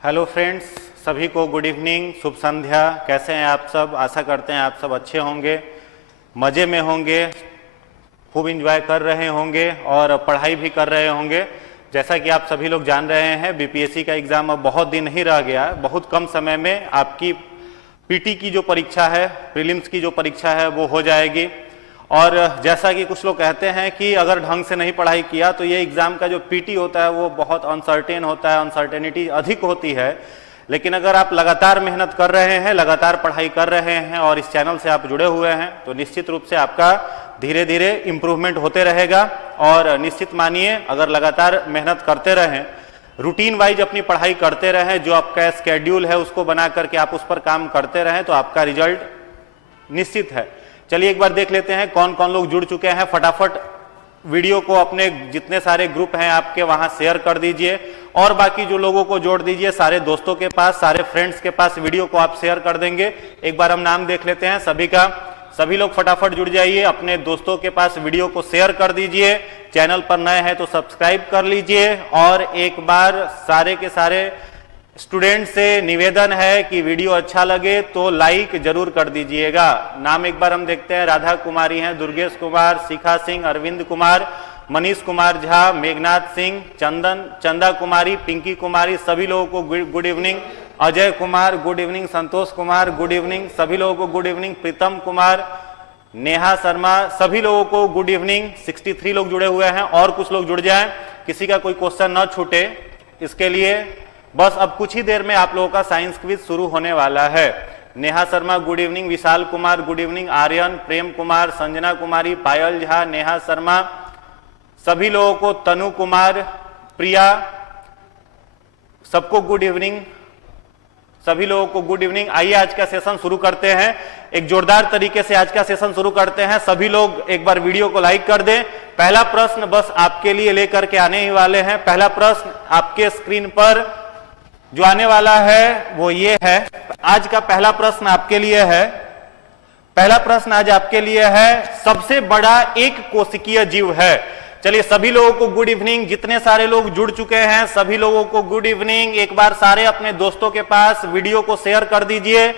Hello friends, सभी को good evening, शुभ संध्या। कैसे हैं आप सब? आशा करते हैं आप सब अच्छे होंगे, मज़े में होंगे, खूब इंजॉय कर रहे होंगे और पढ़ाई भी कर रहे होंगे। जैसा कि आप सभी लोग जान रहे हैं, बीपीएससी का एग्ज़ाम अब बहुत दिन नहीं रह गया। बहुत कम समय में आपकी पीटी की जो परीक्षा है, प्रीलिम्स की जो परीक्षा है, वो हो जाएगी। और जैसा कि कुछ लोग कहते हैं कि अगर ढंग से नहीं पढ़ाई किया तो ये एग्ज़ाम का जो पीटी होता है वो बहुत अनसर्टेन होता है, अनसर्टेनिटी अधिक होती है। लेकिन अगर आप लगातार मेहनत कर रहे हैं, लगातार पढ़ाई कर रहे हैं और इस चैनल से आप जुड़े हुए हैं तो निश्चित रूप से आपका धीरे धीरे इम्प्रूवमेंट होते रहेगा। और निश्चित मानिए, अगर लगातार मेहनत करते रहें, रूटीन वाइज अपनी पढ़ाई करते रहें, जो आपका स्केड्यूल है उसको बना करके आप उस पर काम करते रहें तो आपका रिजल्ट निश्चित है। चलिए एक बार देख लेते हैं कौन कौन लोग जुड़ चुके हैं। फटाफट वीडियो को अपने जितने सारे ग्रुप हैं आपके वहां शेयर कर दीजिए और बाकी जो लोगों को जोड़ दीजिए, सारे दोस्तों के पास, सारे फ्रेंड्स के पास वीडियो को आप शेयर कर देंगे। एक बार हम नाम देख लेते हैं सभी का। सभी लोग फटाफट जुड़ जाइए, अपने दोस्तों के पास वीडियो को शेयर कर दीजिए। चैनल पर नए हैं तो सब्सक्राइब कर लीजिए। और एक बार सारे के सारे स्टूडेंट से निवेदन है कि वीडियो अच्छा लगे तो लाइक जरूर कर दीजिएगा। नाम एक बार हम देखते हैं। राधा कुमारी हैं, दुर्गेश कुमार, शिखा सिंह, अरविंद कुमार, मनीष कुमार झा, मेघनाथ सिंह, चंदा कुमारी, पिंकी कुमारी, सभी लोगों को good evening. Ajay Kumar good evening, Santosh Kumar good evening, सभी लोगों को गुड इवनिंग। प्रीतम कुमार, नेहा शर्मा, सभी लोगों को गुड इवनिंग। 63 लोग जुड़े हुए हैं और कुछ लोग जुड़ जाएं, किसी का कोई क्वेश्चन न छूटे। इसके लिए बस अब कुछ ही देर में आप लोगों का साइंस क्विज शुरू होने वाला है। Neha Sharma good evening, Vishal Kumar good evening, Aryan, Prem Kumar, Sanjana कुमारी, पायल झा, नेहा शर्मा, सभी लोगों को, तनु कुमार, प्रिया, सबको गुड इवनिंग, सभी लोगों को गुड इवनिंग। आइए आज का सेशन शुरू करते हैं। एक जोरदार तरीके से आज का सेशन शुरू करते हैं। सभी लोग एक बार वीडियो को लाइक कर दें। पहला प्रश्न बस आपके लिए लेकर के आने ही वाले हैं। पहला प्रश्न आपके स्क्रीन पर जो आने वाला है वो ये है। आज का पहला प्रश्न आपके लिए है। पहला प्रश्न आज आपके लिए है, सबसे बड़ा एक कोशिकीय जीव है। चलिए सभी लोगों को गुड इवनिंग। जितने सारे लोग जुड़ चुके हैं सभी लोगों को गुड इवनिंग। एक बार सारे अपने दोस्तों के पास वीडियो को शेयर कर दीजिए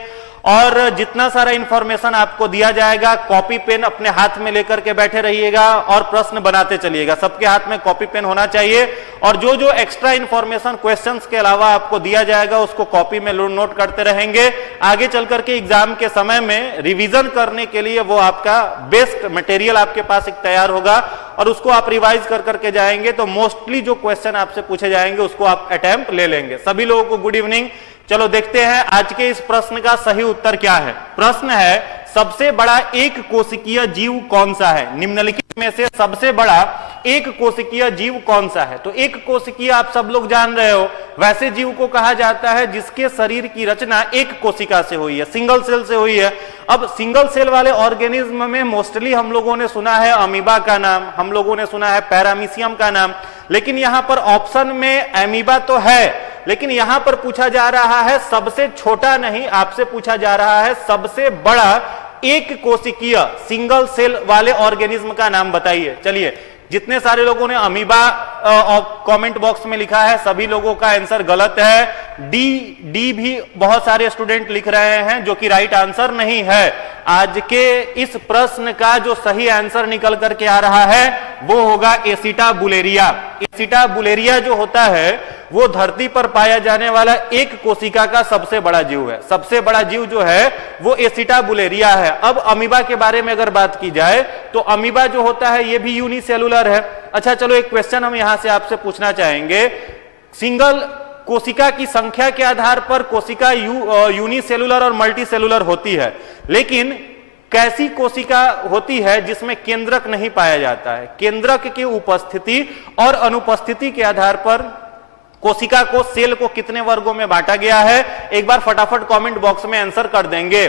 और जितना सारा इंफॉर्मेशन आपको दिया जाएगा, कॉपी पेन अपने हाथ में लेकर के बैठे रहिएगा और प्रश्न बनाते चलिएगा। सबके हाथ में कॉपी पेन होना चाहिए और जो जो एक्स्ट्रा इंफॉर्मेशन क्वेश्चंस के अलावा आपको दिया जाएगा उसको कॉपी में नोट करते रहेंगे। आगे चल करके एग्जाम के समय में रिवीजन करने के लिए वो आपका बेस्ट मटेरियल आपके पास एक तैयार होगा और उसको आप रिवाइज कर करके जाएंगे तो मोस्टली जो क्वेश्चन आपसे पूछे जाएंगे उसको आप अटेम्प्ट ले लेंगे। सभी लोगों को गुड इवनिंग। चलो देखते हैं आज के इस प्रश्न का सही उत्तर क्या है। प्रश्न है, सबसे बड़ा एक कोशिकीय जीव कौन सा है? निम्नलिखित में से सबसे बड़ा एक कोशिकीय जीव कौन सा है? तो एक कोशिकीय आप सब लोग जान रहे हो, वैसे जीव को कहा जाता है जिसके शरीर की रचना एक कोशिका से हुई है, सिंगल सेल से हुई है। अब सिंगल सेल वाले ऑर्गेनिज्म में मोस्टली हम लोगों ने सुना है अमीबा का नाम, हम लोगों ने सुना है पैरामीशियम का नाम, लेकिन यहां पर ऑप्शन में अमीबा तो है, लेकिन यहां पर पूछा जा रहा है सबसे छोटा नहीं, आपसे पूछा जा रहा है सबसे बड़ा एक कोशिकीय सिंगल सेल वाले ऑर्गेनिज्म का नाम बताइए। चलिए, जितने सारे लोगों ने अमीबा कमेंट बॉक्स में लिखा है सभी लोगों का आंसर गलत है। डी भी बहुत सारे स्टूडेंट लिख रहे हैं जो कि राइट आंसर नहीं है। आज के इस प्रश्न का जो सही आंसर निकल करके आ रहा है वो होगा एसिटाबुलेरिया। एसिटाबुलेरिया जो होता है वो धरती पर पाया जाने वाला एक कोशिका का सबसे बड़ा जीव है। सबसे बड़ा जीव जो है वो एसिटाबुलेरिया है। अब अमीबा के बारे में अगर बात की जाए तो अमीबा जो होता है ये भी यूनिसेलुलर है। अच्छा चलो एक क्वेश्चन हम यहां से आपसे पूछना चाहेंगे। सिंगल कोशिका की संख्या के आधार पर कोशिका यूनिसेलुलर और मल्टीसेलुलर होती है, लेकिन कैसी कोशिका होती है जिसमें केंद्रक नहीं पाया जाता है? केंद्रक की उपस्थिति और अनुपस्थिति के आधार पर कोशिका को, सेल को कितने वर्गों में बांटा गया है? एक बार फटाफट कमेंट बॉक्स में आंसर कर देंगे।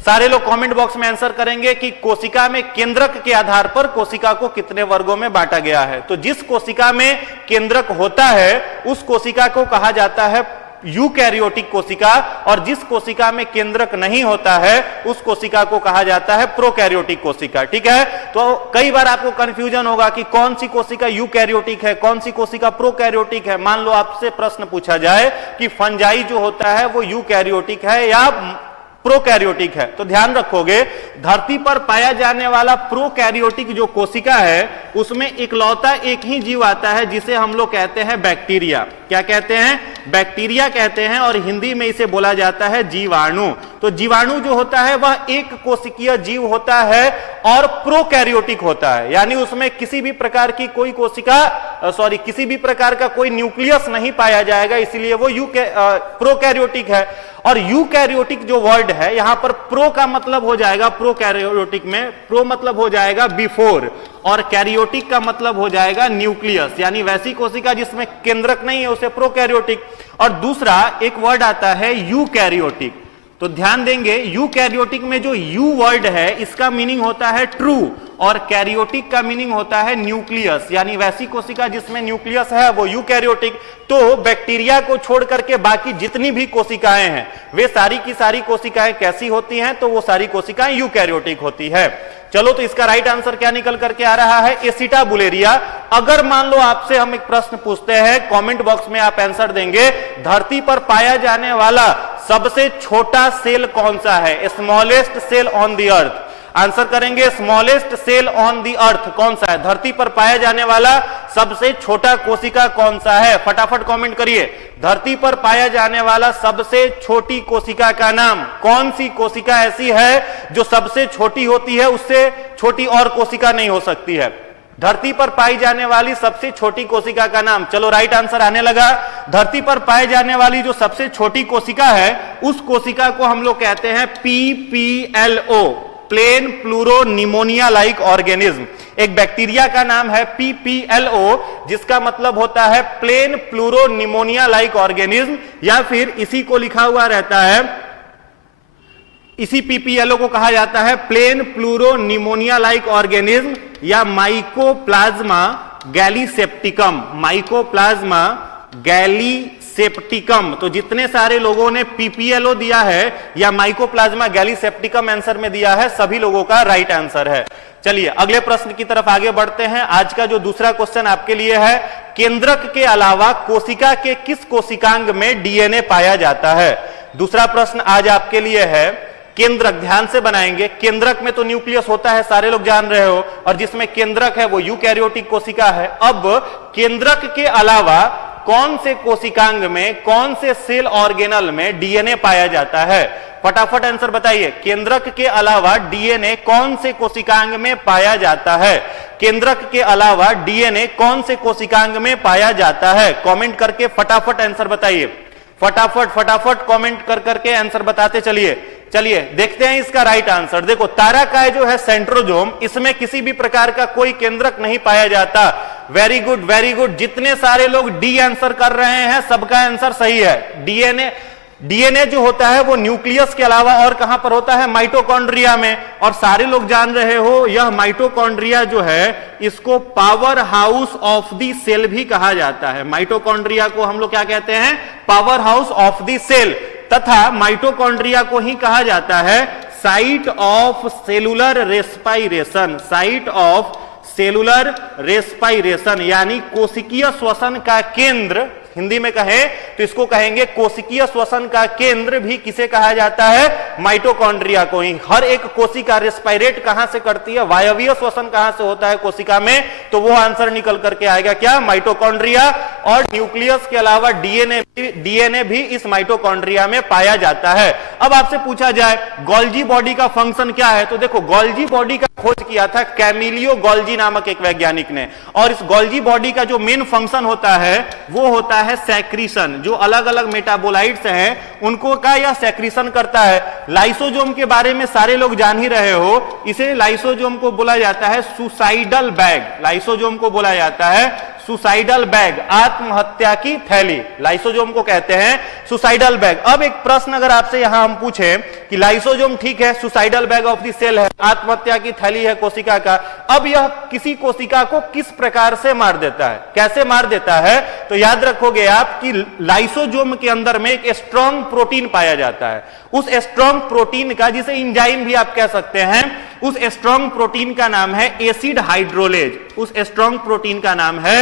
सारे लोग कमेंट बॉक्स में आंसर करेंगे कि कोशिका में केंद्रक के आधार पर कोशिका को कितने वर्गों में बांटा गया है। तो जिस कोशिका में केंद्रक होता है उस कोशिका को कहा जाता है यूकैरियोटिक कोशिका, और जिस कोशिका में केंद्रक नहीं होता है उस कोशिका को कहा जाता है प्रोकैरियोटिक कोशिका। ठीक है, तो कई बार आपको कंफ्यूजन होगा कि कौन सी कोशिका यूकैरियोटिक है, कौन सी कोशिका प्रोकैरियोटिक है। मान लो आपसे प्रश्न पूछा जाए कि फंजाई जो होता है वो यूकैरियोटिक है या प्रोकैरियोटिक है, तो ध्यान रखोगे धरती पर पाया जाने वाला प्रोकैरियोटिक जो कोशिका है उसमें इकलौता एक ही जीव आता है जिसे हम लोग कहते हैं बैक्टीरिया। क्या कहते हैं? बैक्टीरिया कहते हैं, और हिंदी में इसे बोला जाता है जीवाणु। तो जीवाणु जो होता है वह एक कोशिकीय जीव होता है और प्रोकैरियोटिक होता है, यानी उसमें किसी भी प्रकार की कोई किसी भी प्रकार का कोई न्यूक्लियस नहीं पाया जाएगा, इसलिए वो प्रोकैरियोटिक है। और यूकैरियोटिक जो वर्ड है यहां पर प्रो का मतलब हो जाएगा, प्रोकैरियोटिक में प्रो मतलब हो जाएगा बिफोर, और कैरियोटिक का मतलब हो जाएगा न्यूक्लियस, यानी वैसी कोशिका जिसमें केंद्रक नहीं है उसे प्रोकैरियोटिक। और दूसरा एक वर्ड आता है यूकैरियोटिक, तो ध्यान देंगे यूकैरियोटिक में जो यू वर्ड है इसका मीनिंग होता है ट्रू, और कैरियोटिक का मीनिंग होता है न्यूक्लियस, यानी वैसी कोशिका जिसमें न्यूक्लियस है वो यूकैरियोटिक। तो बैक्टीरिया को छोड़ करके बाकी जितनी भी कोशिकाएं हैं वे सारी की सारी कोशिकाएं कैसी होती हैं? तो वो सारी कोशिकाएं यूकैरियोटिक होती है। चलो, तो इसका राइट आंसर क्या निकल करके आ रहा है? एसिटाबुलेरिया। अगर मान लो आपसे हम एक प्रश्न पूछते हैं, कमेंट बॉक्स में आप आंसर देंगे, धरती पर पाया जाने वाला सबसे छोटा सेल कौन सा है? Smallest cell on the earth. Answer करेंगे smallest cell on the earth कौन सा है? धरती पर पाया जाने वाला सबसे छोटा कोशिका कौन सा है? फटाफट कमेंट करिए। धरती पर पाया जाने वाला सबसे छोटी कोशिका का नाम, कौन सी कोशिका ऐसी है जो सबसे छोटी होती है, उससे छोटी और कोशिका नहीं हो सकती है? धरती पर पाई जाने वाली सबसे छोटी कोशिका का नाम। चलो, राइट आंसर आने लगा। धरती पर पाई जाने वाली जो सबसे छोटी कोशिका है उस कोशिका को हम लोग कहते हैं PPLO, plain pleuro pneumonia like organism. एक बैक्टीरिया का नाम है PPLO, जिसका मतलब होता है plain pleuro pneumonia like organism, या फिर इसी को लिखा हुआ रहता है, इसी PPLO को कहा जाता है plain pleuro pneumonia like organism या माइकोप्लाज्मा गैलीसेप्टिकम। Mycoplasma gallisepticum. तो जितने सारे लोगों ने PPLO दिया है या माइकोप्लाज्मा गैलीसेप्टिकम आंसर में दिया है, सभी लोगों का राइट आंसर है। चलिए अगले प्रश्न की तरफ आगे बढ़ते हैं। आज का जो दूसरा क्वेश्चन आपके लिए है, केंद्रक के अलावा कोशिका के किस कोशिकांग में डीएनए पाया जाता है? दूसरा प्रश्न आज आपके लिए है, केंद्रक ध्यान से बनाएंगे। केंद्रक में तो न्यूक्लियस होता है, सारे लोग जान रहे हो, और जिसमें केंद्रक है वो यूकैरियोटिक कोशिका है। अब केंद्रक के अलावा कौन से कोशिकांग में, कौन से सेल ऑर्गेनल में डीएनए पाया जाता है? फटाफट आंसर बताइए। केंद्रक के अलावा डीएनए कौन से कोशिकांग में पाया जाता है? केंद्रक के अलावा डीएनए कौन से कोशिकांग में पाया जाता है? कमेंट करके फटाफट आंसर बताइए। फटाफट कमेंट कर करके आंसर बताते चलिए। चलिए देखते हैं इसका राइट आंसर। देखो, ताराकाय जो है सेंट्रोजोम, इसमें किसी भी प्रकार का कोई केंद्रक नहीं पाया जाता। Very good, very good. जितने सारे लोग डी आंसर कर रहे हैं सबका आंसर सही है। डीएनए जो होता है वो न्यूक्लियस के अलावा और कहां पर होता है? माइटोकॉन्ड्रिया में। और सारे लोग जान रहे हो यह माइटोकॉन्ड्रिया जो है इसको power house of the cell भी कहा जाता है। माइटोकॉन्ड्रिया को हम लोग क्या कहते हैं? Power house of the cell. तथा माइटोकॉन्ड्रिया को ही कहा जाता है site of cellular respiration. Site of cellular respiration यानी कोशिकीय श्वसन का केंद्र। हिंदी में कहें तो इसको कहेंगे कोशिकीय श्वसन का केंद्र भी किसे कहा जाता है? माइटोकॉन्ड्रिया को ही। हर एक कोशिका रेस्पायरेट कहां से करती है? वायवीय श्वसन कहां से होता है कोशिका में? तो वो आंसर निकल करके आएगा क्या? माइटोकॉन्ड्रिया। और न्यूक्लियस के अलावा डीएनए भी इस माइटोकॉन्ड्रिया में पाया जाता है। अब आपसे पूछा जाए गोल्जी बॉडी का फंक्शन क्या है, तो देखो गोल्जी बॉडी का खोज किया था कैमिलियो गोल्जी नामक एक वैज्ञानिक ने, और इस गोल्जी बॉडी का जो मेन फंक्शन होता है वो होता है सेक्रीशन। जो अलग अलग मेटाबोलाइट्स हैं उनको का यह सेक्रीशन करता है। लाइसोजोम के बारे में सारे लोग जान ही रहे हो, इसे लाइसोजोम को बोला जाता है सुसाइडल बैग। लाइसोजोम को बोला जाता है सुसाइडल बैग, आत्महत्या की थैली, लाइसोजोम को कहते हैं सुसाइडल बैग। अब एक प्रश्न अगर आपसे यहां हम पूछें कि लाइसोजोम ठीक है, suicidal bag of the cell है, आत्महत्या की थैली है कोशिका का, अब यह किसी कोशिका को किस प्रकार से मार देता है, कैसे मार देता है? तो याद रखोगे आप कि लाइसोजोम के अंदर में एक स्ट्रॉन्ग प्रोटीन पाया जाता है। उस स्ट्रॉन्ग प्रोटीन का, जिसे एंजाइम भी आप कह सकते हैं, उस स्ट्रॉन्ग प्रोटीन का नाम है एसिड हाइड्रोलेज। उस स्ट्रॉन्ग प्रोटीन का नाम है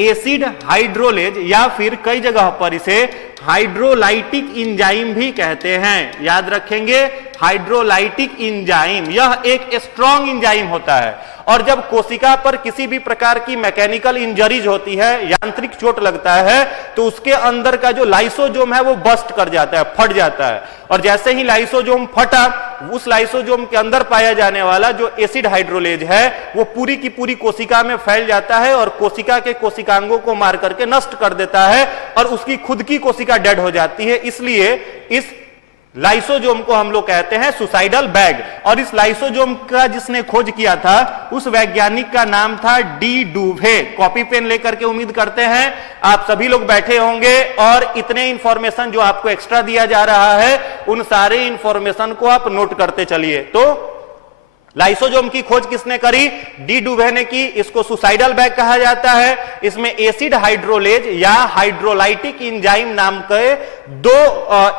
एसिड हाइड्रोलेज, या फिर कई जगह पर इसे हाइड्रोलाइटिक एंजाइम भी कहते हैं। याद रखेंगे, हाइड्रोलाइटिक एंजाइम, यह एक स्ट्रॉन्ग एंजाइम होता है। और जब कोशिका पर किसी भी प्रकार की मैकेनिकल इंजरीज होती है, यांत्रिक चोट लगता है, तो उसके अंदर का जो लाइसोजोम है वो बस्ट कर जाता है, फट जाता है। और जैसे ही लाइसोजोम फटा, उस लाइसोजोम के अंदर पाया जाने वाला जो एसिड हाइड्रोलेज है वो पूरी की पूरी कोशिका में फैल जाता है और कोशिका के कोशिकांगों को मार करके नष्ट कर देता है और उसकी खुद की कोशिका डेड हो जाती है। इसलिए इस लाइसोजोम को हम लोग कहते हैं सुसाइडल बैग। और इस लाइसोजोम का जिसने खोज किया था, उस वैज्ञानिक का नाम था डी डुवे। कॉपी पेन लेकर के उम्मीद करते हैं आप सभी लोग बैठे होंगे और इतने इंफॉर्मेशन जो आपको एक्स्ट्रा दिया जा रहा है, उन सारे इंफॉर्मेशन को आप नोट करते चलिए। तो लाइसोजोम की खोज किसने करी? डी डुवे ने की। इसको सुसाइडल बैग कहा जाता है। इसमें एसिड हाइड्रोलेज या हाइड्रोलाइटिक एंजाइम नाम के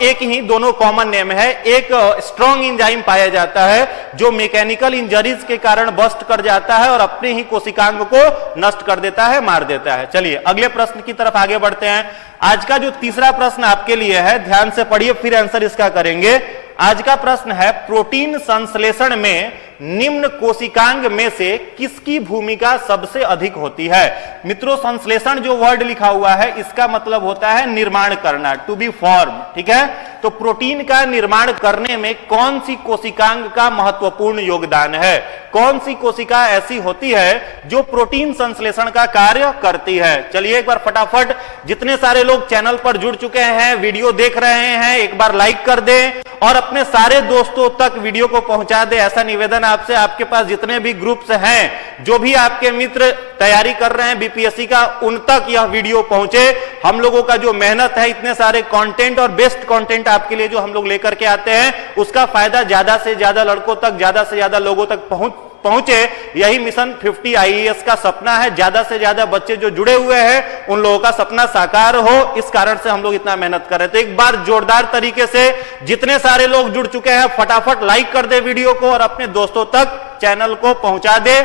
एक ही दोनों कॉमन नेम है। एक स्ट्रॉन्ग एंजाइम पाया जाता है जो मैकेनिकल इंजरीज के कारण बस्ट कर जाता है और अपने ही कोशिकांग को नष्ट कर देता है, मार देता है। चलिए अगले प्रश्न की तरफ आगे बढ़ते हैं। आज का जो तीसरा प्रश्न आपके लिए है, ध्यान से पढ़िए फिर आंसर इसका करेंगे। आज का प्रश्न है, प्रोटीन संश्लेषण में निम्न कोशिकांग में से किसकी भूमिका सबसे अधिक होती है? मित्रों, संश्लेषण जो वर्ड लिखा हुआ है इसका मतलब होता है निर्माण करना, टू बी फॉर्म, ठीक है? तो प्रोटीन का निर्माण करने में कौन सी कोशिकांग का महत्वपूर्ण योगदान है? कौन सी कोशिका ऐसी होती है जो प्रोटीन संश्लेषण का कार्य करती है? चलिए एक बार फटाफट, जितने सारे लोग चैनल पर जुड़ चुके हैं, वीडियो देख रहे हैं, एक बार लाइक कर दें और अपने सारे दोस्तों तक वीडियो को पहुंचा दें। ऐसा निवेदन आपसे, आपके पास जितने भी ग्रुप्स हैं, जो भी आपके मित्र तैयारी कर रहे हैं बीपीएससी का, उन तक यह वीडियो पहुंचे। हम लोगों का जो मेहनत है, इतने सारे कंटेंट और बेस्ट कंटेंट आपके लिए जो हम लोग लेकर के आते हैं, उसका फायदा ज्यादा से ज्यादा लड़कों तक, ज्यादा से ज्यादा लोगों तक पहुंचे। यही मिशन 50 आईएएस का सपना है। ज्यादा से ज्यादा बच्चे जो जुड़े हुए हैं उन लोगों का सपना साकार हो, इस कारण से हम लोग इतना मेहनत कर रहे थे। एक बार जोरदार तरीके से जितने सारे लोग जुड़ चुके हैं, फटाफट लाइक कर दे वीडियो को और अपने दोस्तों तक चैनल को पहुंचा दे,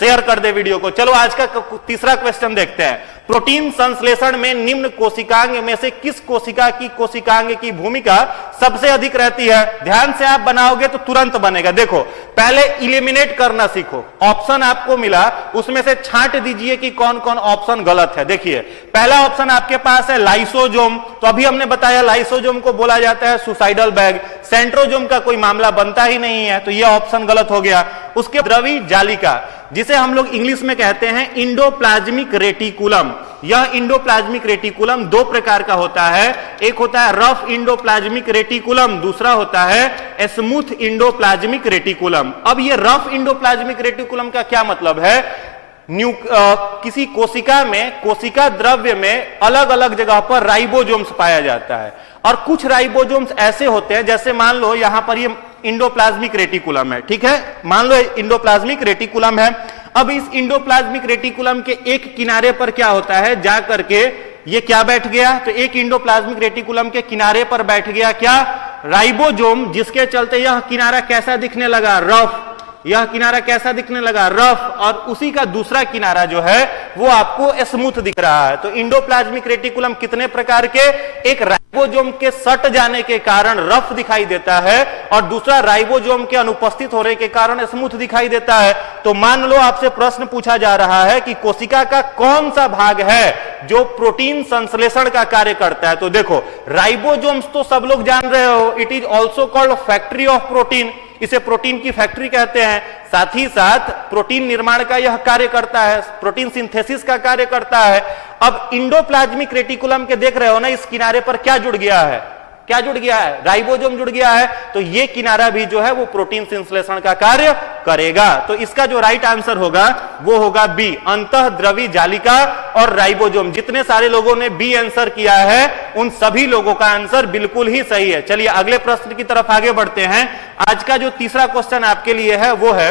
शेयर कर दे वीडियो को। चलो आज का तीसरा क्वेश्चन देखते हैं। प्रोटीन संश्लेषण में निम्न कोशिकांग में से किस कोशिकांग की भूमिका सबसे अधिक रहती है? ध्यान से आप बनाओगे तो तुरंत बनेगा। देखो, पहले इलिमिनेट करना सीखो। ऑप्शन आपको मिला, उसमें से छांट दीजिए कि कौन कौन ऑप्शन गलत है। देखिए, पहला ऑप्शन आपके पास है लाइसोजोम, तो अभी हमने बताया लाइसोजोम को बोला जाता है सुसाइडल बैग। सेंट्रोजोम का कोई मामला बनता ही नहीं है, तो यह ऑप्शन गलत हो गया। उसके द्रवी जालिका, जिसे हम लोग इंग्लिश में कहते हैं इंडोप्लाज्मिक रेटिकुलम। यह इंडोप्लाज्मिक रेटिकुलम दो प्रकार का होता है। एक होता है रफ इंडोप्लाज्मिक रेटिकुलम, दूसरा होता है स्मूथ इंडोप्लाज्मिक रेटिकुलम। अब यह रफ इंडोप्लाज्मिक रेटिकुलम का क्या मतलब है? किसी कोशिका में, कोशिका द्रव्य में अलग अलग जगह पर राइबोसोम्स पाया जाता है और कुछ राइबोसोम्स ऐसे होते हैं, जैसे मान लो यहां पर ये इंडोप्लाज्मिक रेटिकुलम है, ठीक है? मान लो इंडोप्लाज्मिक रेटिकुलम है। अब इस इंडोप्लाज्मिक रेटिकुलम के एक किनारे पर क्या होता है, जा करके ये क्या बैठ गया? तो एक इंडोप्लाज्मिक रेटिकुलम के किनारे पर बैठ गया क्या? राइबोसोम, जिसके चलते यह किनारा कैसा दिखने लगा? रफ। यह किनारा कैसा दिखने लगा? रफ। और उसी का दूसरा किनारा जो है वो आपको स्मूथ दिख रहा है। तो इंडोप्लाज्मिक रेटिकुलम कितने प्रकार के? एक राइबोसोम के सट जाने के कारण रफ दिखाई देता है और दूसरा राइबोसोम के अनुपस्थित होने के कारण स्मूथ दिखाई देता है। तो मान लो आपसे प्रश्न पूछा जा रहा है कि कोशिका का कौन सा भाग है जो प्रोटीन संश्लेषण का कार्य करता है? तो देखो, राइबोसोम्स तो सब लोग जान रहे हो, it is also called factory of protein. इसे प्रोटीन की फैक्ट्री कहते हैं। साथ ही साथ प्रोटीन निर्माण का यह कार्य करता है, प्रोटीन सिंथेसिस का कार्य करता है। अब इंडोप्लाज्मिक रेटिकुलम के देख रहे हो ना, इस किनारे पर क्या जुड़ गया है? क्या जुड़ गया है? राइबोसोम जुड़ गया है। तो ये किनारा भी जो है वो प्रोटीन संश्लेषण का कार्य करेगा। तो इसका जो राइट आंसर होगा वो होगा बी, अंतःद्रवी जालिका और राइबोसोम। जितने सारे लोगों ने बी आंसर किया है उन सभी लोगों का आंसर बिल्कुल ही सही है। चलिए अगले प्रश्न की तरफ आगे बढ़ते हैं। आज का जो तीसरा क्वेश्चन आपके लिए है वो है,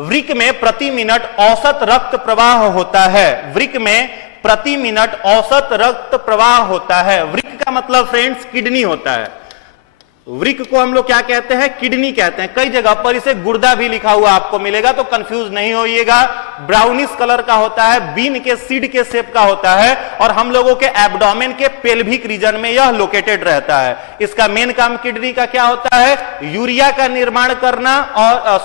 वृक्क में प्रति मिनट औसत रक्त प्रवाह होता है। वृक्क में प्रति मिनट औसत रक्त प्रवाह होता है। वृक्क का मतलब फ्रेंड्स किडनी होता है। वृक्क को हम लोग क्या कहते हैं? किडनी कहते हैं। कई जगह पर इसे गुर्दा भी लिखा हुआ आपको मिलेगा, तो कंफ्यूज नहीं होइएगा। ब्राउनिश कलर का होता है, बीन के सीड के शेप का होता है और हम लोगों के एब्डोमेन के पेल्विक रीजन में यह लोकेटेड रहता है। इसका मेन काम किडनी का क्या होता है? यूरिया का निर्माण करना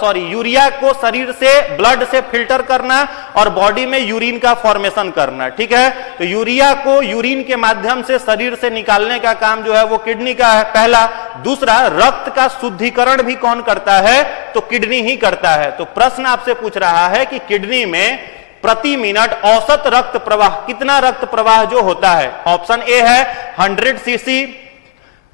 और यूरिया को शरीर से, ब्लड से फिल्टर करना और बॉडी में यूरिन का फॉर्मेशन करना। ठीक है, तो यूरिया को यूरिन के माध्यम से शरीर से निकालने का काम जो है वो किडनी का है, पहला। दूसरा, रक्त का शुद्धिकरण भी कौन करता है? तो किडनी ही करता है। तो प्रश्न आपसे पूछ रहा है कि किडनी में प्रति मिनट औसत रक्त प्रवाह, कितना रक्त प्रवाह जो होता है? ऑप्शन ए है 100 सीसी,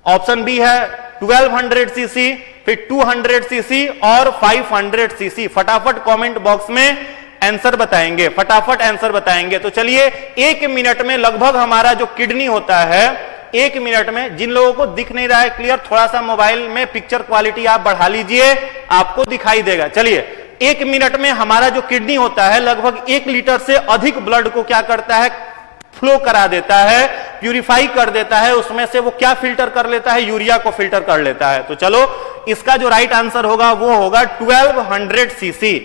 ऑप्शन बी है 1200 सीसी, फिर 200 सीसी और 500 सीसी। फटाफट कमेंट बॉक्स में आंसर बताएंगे, फटाफट आंसर बताएंगे। तो चलिए, 1 मिनट में लगभग हमारा जो किडनी होता है, 1 मिनट में, जिन लोगों को दिख नहीं रहा है क्लियर, थोड़ा सा मोबाइल में पिक्चर क्वालिटी आप बढ़ा लीजिए, आपको दिखाई देगा। चलिए, 1 मिनट में हमारा जो किडनी होता है लगभग 1 लीटर से अधिक ब्लड को क्या करता है? फ्लो करा देता है, प्यूरिफाई कर देता है। उसमें से वो क्या फिल्टर कर लेता है? यूरिया को फिल्टर कर लेता है। तो चलो, इसका जो राइट आंसर होगा वो होगा 1200 सीसी।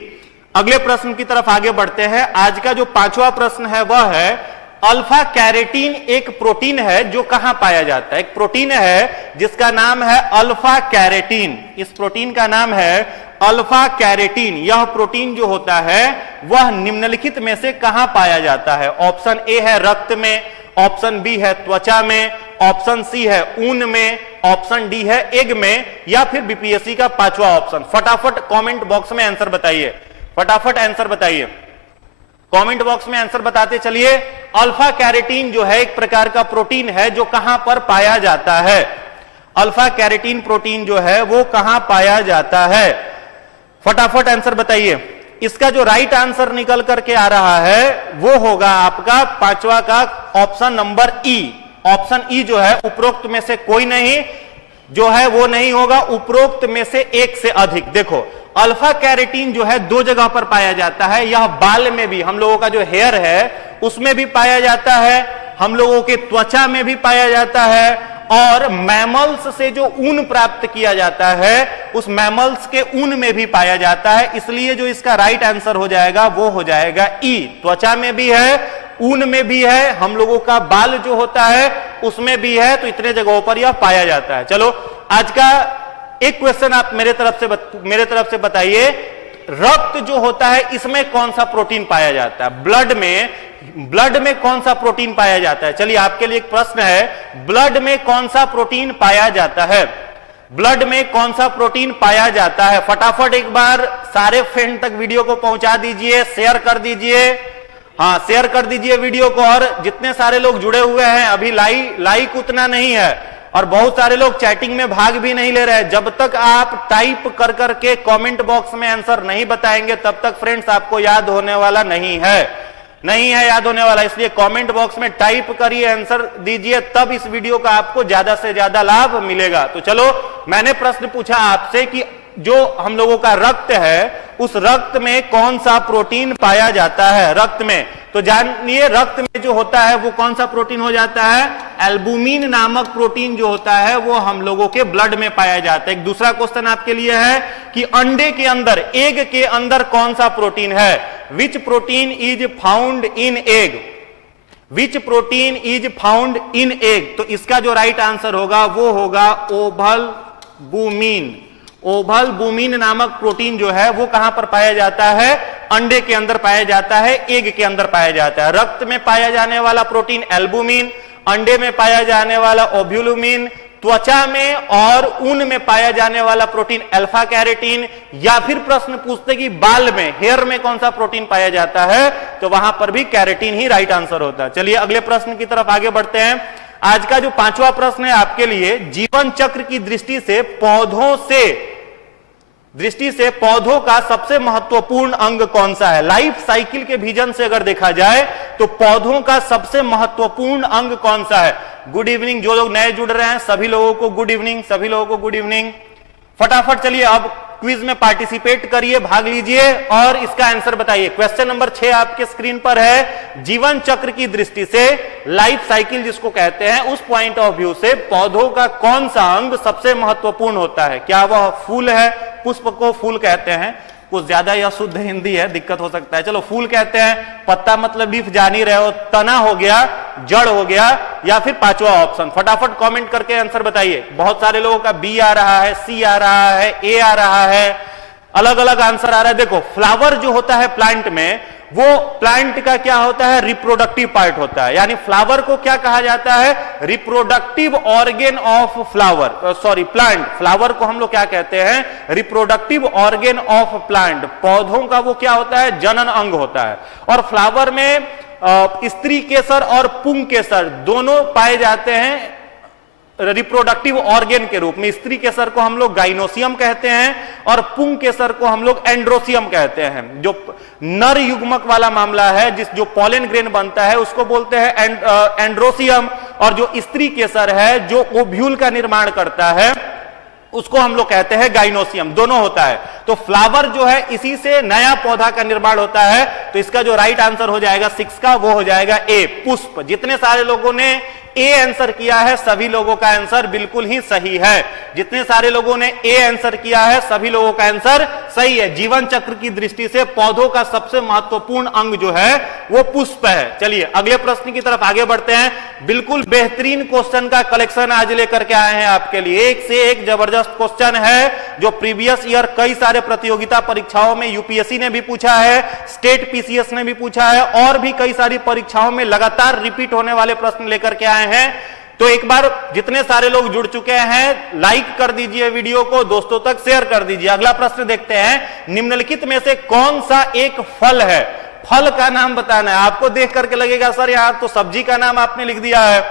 अगले प्रश्न की तरफ आगे बढ़ते हैं। आज का जो 5वां प्रश्न है वह है, अल्फा कैरेटीन एक प्रोटीन है जो कहां पाया जाता है? एक प्रोटीन है जिसका नाम है अल्फा कैरेटीन। इस प्रोटीन का नाम है अल्फा कैरेटीन। यह प्रोटीन जो होता है वह निम्नलिखित में से कहां पाया जाता है? ऑप्शन ए है रक्त में, ऑप्शन बी है त्वचा में, ऑप्शन सी है ऊन में, ऑप्शन डी है एग में, या फिर बीपीएससी का 5वां ऑप्शन। फटाफट कमेंट बॉक्स में आंसर बताइए, फटाफट आंसर बताइए, कमेंट बॉक्स में आंसर बताते चलिए। अल्फा कैरेटीन जो है एक प्रकार का प्रोटीन है जो कहां पर पाया जाता है? अल्फा कैरेटीन प्रोटीन जो है वो कहां पाया जाता है? फटाफट आंसर बताइए। इसका जो राइट आंसर निकल करके आ रहा है वो होगा आपका 5वां का ऑप्शन नंबर ई। ऑप्शन ई जो है, उपरोक्त में से कोई नहीं जो है वो नहीं होगा, उपरोक्त में से एक से अधिक। देखो, अल्फा कैरेटीन जो है 2 जगह पर पाया जाता है। यह बाल में भी, हम लोगों का जो हेयर है उसमें भी पाया जाता है, हम लोगों के त्वचा में भी पाया जाता है, और मैमल्स से जो ऊन प्राप्त किया जाता है उस मैमल्स के ऊन में भी पाया जाता है। इसलिए जो इसका राइट आंसर हो जाएगा वो हो जाएगा ई। त्वचा में भी है, ऊन में भी है, हम लोगों का बाल जो होता है उसमें भी है। तो इतने जगहों पर यह पाया जाता है। चलो, आज का एक क्वेश्चन आप मेरे तरफ से बताइए, रक्त जो होता है इसमें कौन सा प्रोटीन पाया जाता है? ब्लड में कौन सा प्रोटीन पाया जाता है? चलिए, आपके लिए एक प्रश्न है, ब्लड में कौन सा प्रोटीन पाया जाता है? ब्लड में कौन सा प्रोटीन पाया जाता है? फटाफट एक बार सारे फ्रेंड तक वीडियो को पहुंचा दीजिए, शेयर कर दीजिए। हाँ, शेयर कर दीजिए वीडियो को। और जितने सारे लोग जुड़े हुए हैं, अभी लाइक उतना नहीं है और बहुत सारे लोग चैटिंग में भाग भी नहीं ले रहे हैं। जब तक आप टाइप कर करके कमेंट बॉक्स में आंसर नहीं बताएंगे तब तक फ्रेंड्स आपको याद होने वाला नहीं है याद होने वाला। इसलिए कमेंट बॉक्स में टाइप करिए, आंसर दीजिए, तब इस वीडियो का आपको ज्यादा से ज्यादा लाभ मिलेगा। तो चलो, मैंने प्रश्न पूछा आपसे कि जो हम लोगों का रक्त है उस रक्त में कौन सा प्रोटीन पाया जाता है? रक्त में, तो जानिए रक्त में जो होता है वो कौन सा प्रोटीन हो जाता है? एल्बुमिन नामक प्रोटीन जो होता है वो हम लोगों के ब्लड में पाया जाता है। एक दूसरा क्वेश्चन आपके लिए है कि अंडे के अंदर, एग के अंदर कौन सा प्रोटीन है? विच protein is found in egg? Which protein is found in egg? तो इसका जो राइट आंसर होगा वो होगा ओवलबुमिन। ओवलबुमिन नामक प्रोटीन जो है वो कहां पर पाया जाता है? अंडे के अंदर पाया जाता है, एग के अंदर पाया जाता है। रक्त में पाया जाने वाला प्रोटीन एल्बुमिन, अंडे में पाया जाने वाला ओव्यूलुमिन, त्वचा में और ऊन में पाया जाने वाला प्रोटीन अल्फा कैरेटीन। या फिर प्रश्न पूछते कि बाल में, हेयर में कौन सा प्रोटीन पाया जाता है? तो वहां पर भी कैरेटीन ही राइट आंसर होता है। चलिए, अगले प्रश्न की तरफ आगे बढ़ते हैं। आज का जो पांचवा प्रश्न है आपके लिए, जीवन चक्र की दृष्टि से पौधों का सबसे महत्वपूर्ण अंग कौन सा है? लाइफ साइकिल के विजन से अगर देखा जाए तो पौधों का सबसे महत्वपूर्ण अंग कौन सा है? गुड इवनिंग, जो लोग नए जुड़ रहे हैं सभी लोगों को गुड इवनिंग, सभी लोगों को गुड इवनिंग। फटाफट चलिए अब क्विज में पार्टिसिपेट करिए, भाग लीजिए और इसका आंसर बताइए। क्वेश्चन नंबर 6 आपके स्क्रीन पर है, जीवन चक्र की दृष्टि से लाइफ साइकिल जिसको कहते हैं, उस पॉइंट ऑफ व्यू से पौधों का कौन सा अंग सबसे महत्वपूर्ण होता है? क्या वह फूल है? पुष्प को फूल कहते हैं, कुछ ज्यादा यह शुद्ध हिंदी है, दिक्कत हो सकता है, चलो फूल कहते हैं। पत्ता मतलब लीफ जान ही रहे हो, तना हो गया, जड़ हो गया, या फिर पांचवा ऑप्शन। फटाफट कमेंट करके आंसर बताइए। बहुत सारे लोगों का बी आ रहा है, सी आ रहा है, ए आ रहा है, अलग अलग आंसर आ रहा है। देखो फ्लावर जो होता है प्लांट में, वो प्लांट का क्या होता है? रिप्रोडक्टिव पार्ट होता है। यानी फ्लावर को क्या कहा जाता है? Reproductive organ of flower, sorry plant. Flower को हम लोग क्या कहते हैं? Reproductive organ of plant. पौधों का वो क्या होता है? जनन अंग होता है। और फ्लावर में स्त्री केसर और पुंग केसर दोनों पाए जाते हैं रिप्रोडक्टिव ऑर्गेन के रूप में। स्त्री केसर को हम लोग गाइनोसियम कहते हैं और पुंग केसर को हम लोग एंड्रोसियम कहते हैं। जो नर युग्मक वाला मामला है, जो पोलन ग्रेन बनता है, उसको बोलते हैं एंड्रोसियम, और जो स्त्री केसर है जो ओव्यूल का निर्माण करता है, उसको हम लोग कहते हैं गाइनोसियम। दोनों होता है। तो फ्लावर जो है, इसी से नया पौधा का निर्माण होता है। तो इसका जो राइट आंसर हो जाएगा 6 का, वो हो जाएगा ए, पुष्प। जितने सारे लोगों ने ए आंसर किया है सभी लोगों का आंसर बिल्कुल ही सही है। जितने सारे लोगों ने ए आंसर किया है सभी लोगों का आंसर सही है। जीवन चक्र की दृष्टि से पौधों का सबसे महत्वपूर्ण अंग जो है वो पुष्प है। चलिए अगले प्रश्न की तरफ आगे बढ़ते हैं। बिल्कुल बेहतरीन क्वेश्चन का कलेक्शन आज लेकर के आए हैं आपके लिए। एक से एक जबरदस्त क्वेश्चन है जो प्रीवियस ईयर कई सारे प्रतियोगिता परीक्षाओं में यूपीएससी ने भी पूछा है, स्टेट पीसीएस ने भी पूछा है, और भी कई सारी परीक्षाओं में लगातार रिपीट होने वाले प्रश्न लेकर के आए हैं। तो एक बार जितने सारे लोग जुड़ चुके हैं लाइक कर दीजिए, वीडियो को दोस्तों तक शेयर कर दीजिए। अगला प्रश्न देखते हैं, निम्नलिखित में से कौन सा एक फल है? फल का नाम बताना है। आपको देख करके लगेगा सर यहां तो सब्जी का नाम आपने लिख दिया है,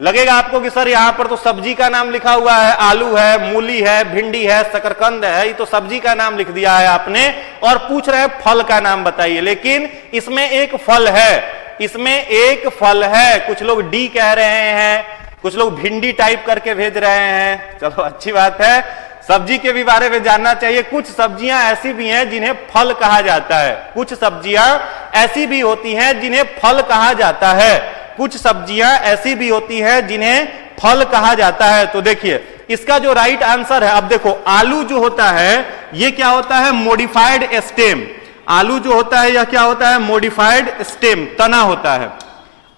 लगेगा आपको कि सर यहां पर तो सब्जी का नाम लिखा हुआ है, आलू है, मूली है, भिंडी है, शकरकंद है, ये तो सब्जी का नाम लिख दिया है आपने, और पूछ रहे हैं फल का नाम बताइए। लेकिन इसमें एक फल है, इसमें एक फल है। कुछ लोग डी कह रहे हैं, कुछ लोग भिंडी टाइप करके भेज रहे हैं, चलो अच्छी बात है। सब्जी के भी बारे में जानना चाहिए। कुछ सब्जियां ऐसी भी हैं जिन्हें फल कहा जाता है, कुछ सब्जियां ऐसी भी होती हैं जिन्हें फल कहा जाता है, कुछ सब्जियां ऐसी भी होती हैं जिन्हें फल कहा जाता है। तो देखिए इसका जो राइट आंसर है, अब देखो आलू जो होता है ये क्या होता है? Modified stem. आलू जो होता है यह क्या होता है? मॉडिफाइड स्टेम, तना होता है।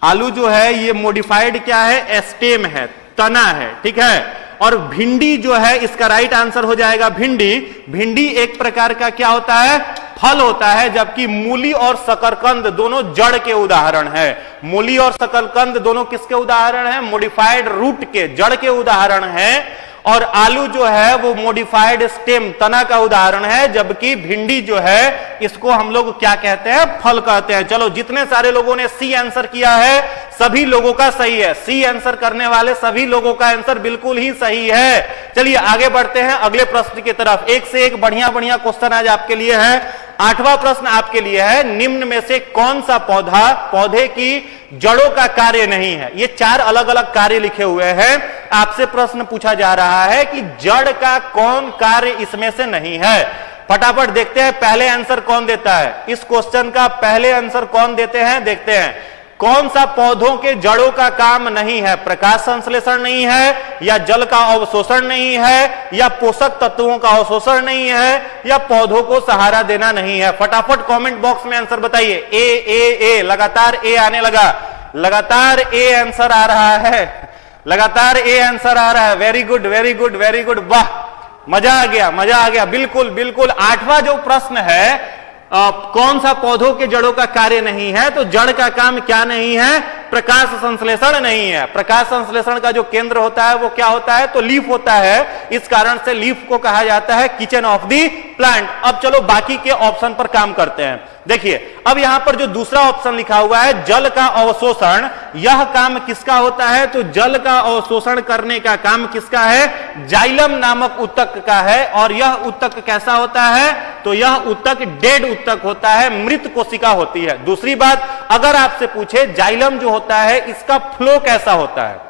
आलू जो है ये मॉडिफाइड क्या है? स्टेम है, तना है, ठीक है। और भिंडी जो है इसका राइट आंसर हो जाएगा भिंडी। भिंडी एक प्रकार का क्या होता है? फल होता है, जबकि मूली और शकरकंद दोनों जड़ के उदाहरण है। मूली और शकरकंद दोनों किसके उदाहरण है? मॉडिफाइड रूट के, जड़ के उदाहरण है। और आलू जो है वो मॉडिफाइड स्टेम, तना का उदाहरण है, जबकि भिंडी जो है इसको हम लोग क्या कहते हैं? फल कहते हैं। चलो जितने सारे लोगों ने सी आंसर किया है सभी लोगों का सही है। सी आंसर करने वाले सभी लोगों का आंसर बिल्कुल ही सही है। चलिए आगे बढ़ते हैं अगले प्रश्न की तरफ। एक से एक बढ़िया बढ़िया क्वेश्चन आज आपके लिए है। 8वां प्रश्न आपके लिए है, निम्न में से कौन सा पौधे की जड़ों का कार्य नहीं है? ये 4 अलग अलग कार्य लिखे हुए हैं। आपसे प्रश्न पूछा जा रहा है कि जड़ का कौन कार्य इसमें से नहीं है। फटाफट देखते हैं पहले आंसर कौन देता है। इस क्वेश्चन का पहले आंसर कौन देते हैं, देखते हैं। कौन सा पौधों के जड़ों का काम नहीं है? प्रकाश संश्लेषण नहीं है, या जल का अवशोषण नहीं है, या पोषक तत्वों का अवशोषण नहीं है, या पौधों को सहारा देना नहीं है? फटाफट कमेंट बॉक्स में आंसर बताइए। ए लगातार ए आने लगा, लगातार ए आंसर आ रहा है, लगातार ए आंसर आ रहा है। Very good very good very good, वाह मजा आ गया मजा आ गया। बिल्कुल बिल्कुल 8वां जो प्रश्न है, कौन सा पौधों के जड़ों का कार्य नहीं है? तो जड़ का काम क्या नहीं है? प्रकाश संश्लेषण नहीं है। प्रकाश संश्लेषण का जो केंद्र होता है वो क्या होता है? तो लीफ होता है। इस कारण से लीफ को कहा जाता है किचन ऑफ दी प्लांट। अब चलो बाकी के ऑप्शन पर काम करते हैं। देखिए अब यहां पर जो दूसरा ऑप्शन लिखा हुआ है जल का अवशोषण, यह काम किसका होता है? तो जल का अवशोषण करने का काम किसका है? जाइलम नामक ऊतक का है। और यह ऊतक कैसा होता है? तो यह ऊतक डेड ऊतक होता है, मृत कोशिका होती है। दूसरी बात, अगर आपसे पूछे जाइलम जो होता है इसका फ्लो कैसा होता है,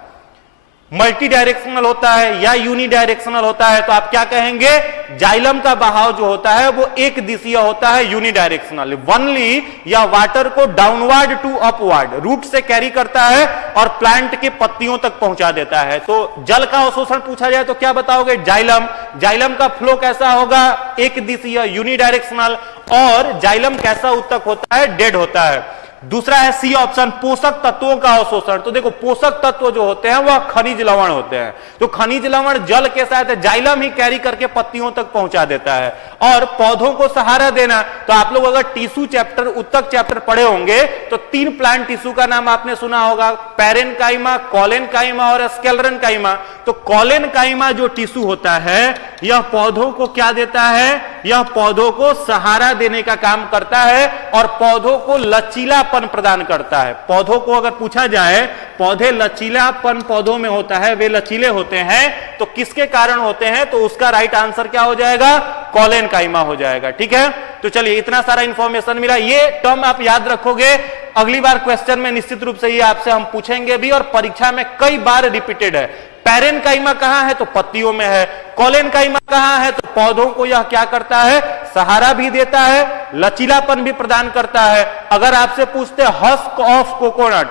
मल्टी डायरेक्शनल होता है या यूनि डायरेक्शनल होता है, तो आप क्या कहेंगे? जाइलम का बहाव जो होता है वो एक दिशीय होता है, यूनि डायरेक्शनल। वनली या वाटर को डाउनवर्ड टू अपवर्ड रूट से कैरी करता है और प्लांट के पत्तियों तक पहुंचा देता है। तो जल का अवशोषण पूछा जाए तो क्या बताओगे? जाइलम। जाइलम का फ्लो कैसा होगा? एक दिशीय, यूनि डायरेक्शनल। और जाइलम कैसा ऊतक होता है? डेड होता है। दूसरा है सी ऑप्शन, पोषक तत्वों का अवशोषण। तो देखो पोषक तत्व जो होते हैं वह खनिज लवण होते हैं। तो खनिज लवण जल के साथ जाइलम ही कैरी करके पत्तियों तक पहुंचा देता है। और पौधों को सहारा देना, तो आप लोग अगर टिश्यू चैप्टर, ऊतक चैप्टर पढ़े होंगे तो 3 प्लांट टिश्यू का नाम आपने सुना होगा, पैरेनकाइमा, कॉलेनकाइमा और स्क्लेरेनकाइमा। तो कॉलेनकाइमा जो टिश्यू होता है यह पौधों को क्या देता है? यह पौधों को सहारा देने का काम करता है और पौधों को लचीला प्रदान करता है। पौधों को अगर पूछा जाए पौधे लचीलापन पौधों में होता है, वे लचीले होते हैं तो किसके कारण होते हैं? तो उसका राइट आंसर क्या हो जाएगा? कॉलेनकाइमा हो जाएगा। ठीक है, तो चलिए इतना सारा इंफॉर्मेशन मिला। ये टर्म आप याद रखोगे, अगली बार क्वेश्चन में निश्चित रूप से ये आपसे हम पूछेंगे भी और परीक्षा में कई बार रिपीटेड है। पैरेनकाइमा कहां है? तो पत्तियों में है। कॉलेनकाइमा कहां है? तो पौधों को यह क्या करता है? सहारा भी देता है, लचीलापन भी प्रदान करता है। अगर आपसे पूछते हस्क ऑफ कोकोनट,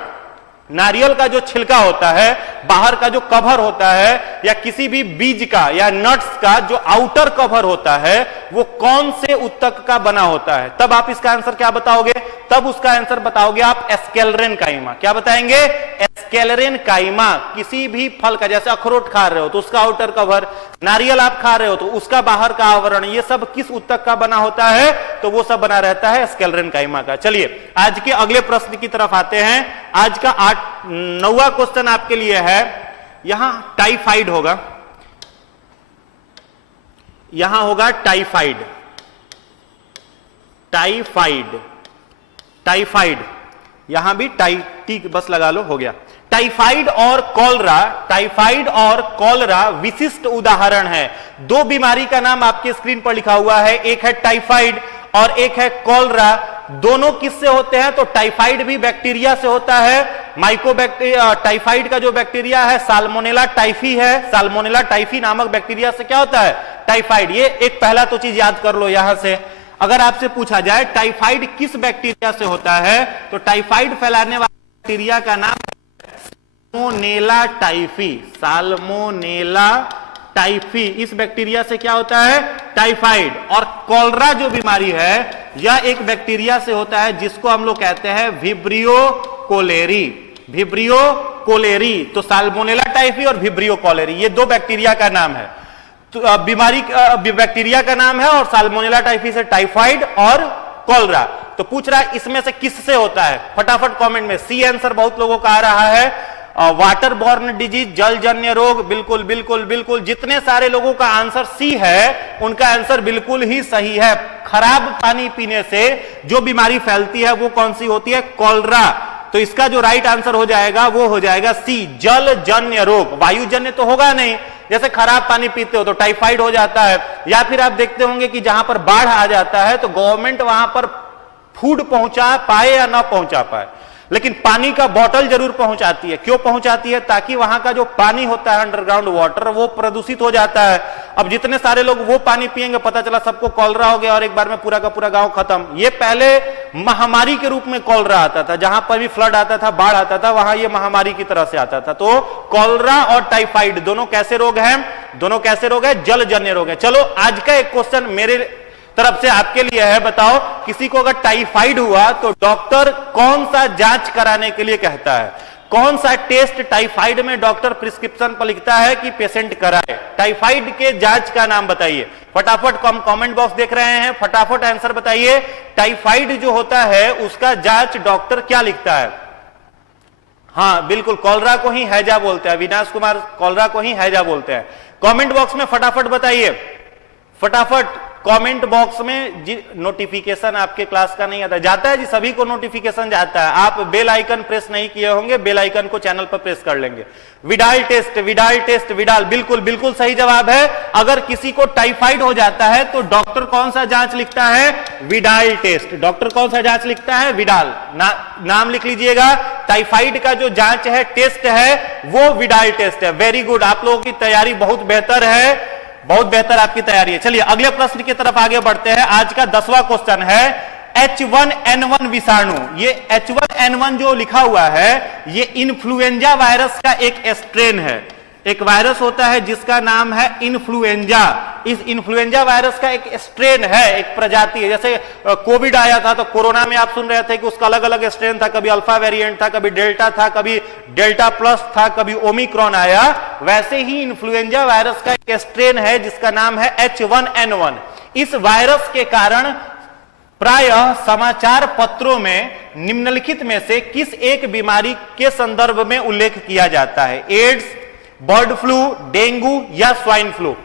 नारियल का जो छिलका होता है, बाहर का जो कवर होता है, या किसी भी बीज का या नट्स का जो आउटर कवर होता है वो कौन से ऊतक का बना होता है? तब आप इसका आंसर क्या बताओगे? तब उसका आंसर बताओगे आप स्क्लेरेनकाइमा। क्या बताएंगे? स्क्लेरेनकाइमा। किसी भी फल का, जैसे अखरोट खा रहे हो तो उसका आउटर कवर, नारियल आप खा रहे हो तो उसका बाहर का आवरण, ये सब किस ऊतक का बना होता है? तो वो सब बना रहता है स्क्लेरेनकाइमा का। चलिए आज के अगले प्रश्न की तरफ आते हैं। आज का 9वां क्वेश्चन आपके लिए है, यहां टाइफाइड होगा, यहां होगा टाइफाइड। टाइफाइड, टाइफाइड, यहां भी टी बस लगा लो, हो गया। टाइफाइड और कॉलरा, टाइफाइड और कॉलरा विशिष्ट उदाहरण है। 2 बीमारी का नाम आपके स्क्रीन पर लिखा हुआ है, एक है टाइफाइड और एक है कॉलरा। दोनों किससे होते हैं? तो टाइफाइड भी बैक्टीरिया से होता है। माइकोबैक्टीरिया, टाइफाइड का जो बैक्टीरिया है साल्मोनेला टाइफी है। साल्मोनेला टाइफी नामक बैक्टीरिया से क्या होता है? टाइफाइड। ये एक पहला तो चीज याद कर लो यहां से। अगर आपसे पूछा जाए टाइफाइड किस बैक्टीरिया से होता है, तो टाइफाइड फैलाने वाले बैक्टीरिया का नाम साल्मोनेला टाइफी। साल्मोनेला टाइफी, इस बैक्टीरिया से क्या होता है? टाइफाइड। और कॉलरा जो बीमारी है यह एक बैक्टीरिया से होता है जिसको हम लोग कहते हैं विब्रियो कोलेरी। Vibrio cholerae. तो साल्मोनेला टाइफी और विब्रियो कोलेरी ये 2 बैक्टीरिया का नाम है। तो बीमारी बैक्टीरिया का नाम है और साल्मोनेला टाइफी से टाइफाइड और कॉलरा। तो पूछ रहा है इसमें से किससे होता है? फटाफट कमेंट में सी आंसर बहुत लोगों का आ रहा है। वाटर बॉर्न डिजीज, जलजन्य रोग, बिल्कुल बिल्कुल बिल्कुल। जितने सारे लोगों का आंसर सी है उनका आंसर बिल्कुल ही सही है। खराब पानी पीने से जो बीमारी फैलती है वो कौन सी होती है? कॉलरा। तो इसका जो राइट आंसर हो जाएगा वो हो जाएगा सी, जलजन्य रोग। वायुजन्य तो होगा नहीं, जैसे खराब पानी पीते हो तो टाइफाइड हो जाता है। या फिर आप देखते होंगे कि जहां पर बाढ़ आ जाता है तो गवर्नमेंट वहां पर फूड पहुंचा पाए या ना पहुंचा पाए, लेकिन पानी का बोतल जरूर पहुंचाती है। क्यों पहुंचाती है? ताकि वहां का जो पानी होता है अंडरग्राउंड वाटर वो प्रदूषित हो जाता है। अब जितने सारे लोग वो पानी पिएंगे पता चला सबको कॉलरा हो गया और एक बार में पूरा का पूरा गांव खत्म। ये पहले महामारी के रूप में कॉलरा आता था, जहां पर भी फ्लड आता था, बाढ़ आता था, वहां ये महामारी की तरह से आता था। तो कॉलरा और टाइफाइड दोनों कैसे रोग हैं? दोनों कैसे रोग है? जलजन्य रोग है। चलो आज का एक क्वेश्चन मेरे तरफ से आपके लिए है, बताओ किसी को अगर टाइफाइड हुआ तो डॉक्टर कौन सा जांच कराने के लिए कहता है? कौन सा टेस्ट टाइफाइड में डॉक्टर प्रिस्क्रिप्शन पर लिखता है कि पेशेंट कराए? टाइफाइड के जांच का नाम बताइए। फटाफट कमेंट बॉक्स देख रहे हैं, फटाफट आंसर बताइए। टाइफाइड जो होता है उसका जांच डॉक्टर क्या लिखता है? हाँ बिल्कुल, कॉलरा को ही हैजा बोलते हैं। अविनाश कुमार, कॉलरा को ही हैजा बोलते हैं। कमेंट बॉक्स में फटाफट बताइए, फटाफट कमेंट बॉक्स में नोटिफिकेशन आपके क्लास का नहीं आता, जाता है जी, सभी को नोटिफिकेशन जाता है। आप बेल आइकन प्रेस नहीं किए होंगे, बेल आइकन को चैनल पर प्रेस कर लेंगे। Widal test, Widal test, Widal, बिल्कुल बिल्कुल सही जवाब है। अगर किसी को टाइफाइड हो जाता है तो डॉक्टर कौन सा जांच लिखता है? Widal test. डॉक्टर कौन सा जांच लिखता है? विडाल। नाम लिख लीजिएगा। टाइफाइड का जो जांच है, टेस्ट है, वो विडाल टेस्ट है। वेरी गुड, आप लोगों की तैयारी बहुत बेहतर है, बहुत बेहतर आपकी तैयारी है। चलिए अगले प्रश्न की तरफ आगे बढ़ते हैं। आज का 10वां क्वेश्चन है H1N1 विषाणु। ये H1N1 जो लिखा हुआ है, ये इन्फ्लुएंजा वायरस का एक स्ट्रेन है। एक वायरस होता है जिसका नाम है इन्फ्लुएंजा। इस इन्फ्लुएंजा वायरस का एक स्ट्रेन है, एक प्रजाति है। जैसे कोविड आया था तो कोरोना में आप सुन रहे थे कि उसका अलग अलग स्ट्रेन था, कभी अल्फा वेरिएंट था, कभी डेल्टा था, कभी डेल्टा प्लस था, कभी ओमिक्रॉन आया। वैसे ही इन्फ्लुएंजा वायरस का एक स्ट्रेन है जिसका नाम है H1N1। इस वायरस के कारण प्रायः समाचार पत्रों में निम्नलिखित में से किस एक बीमारी के संदर्भ में उल्लेख किया जाता है? एड्स, बर्ड फ्लू, डेंगू या swine flu?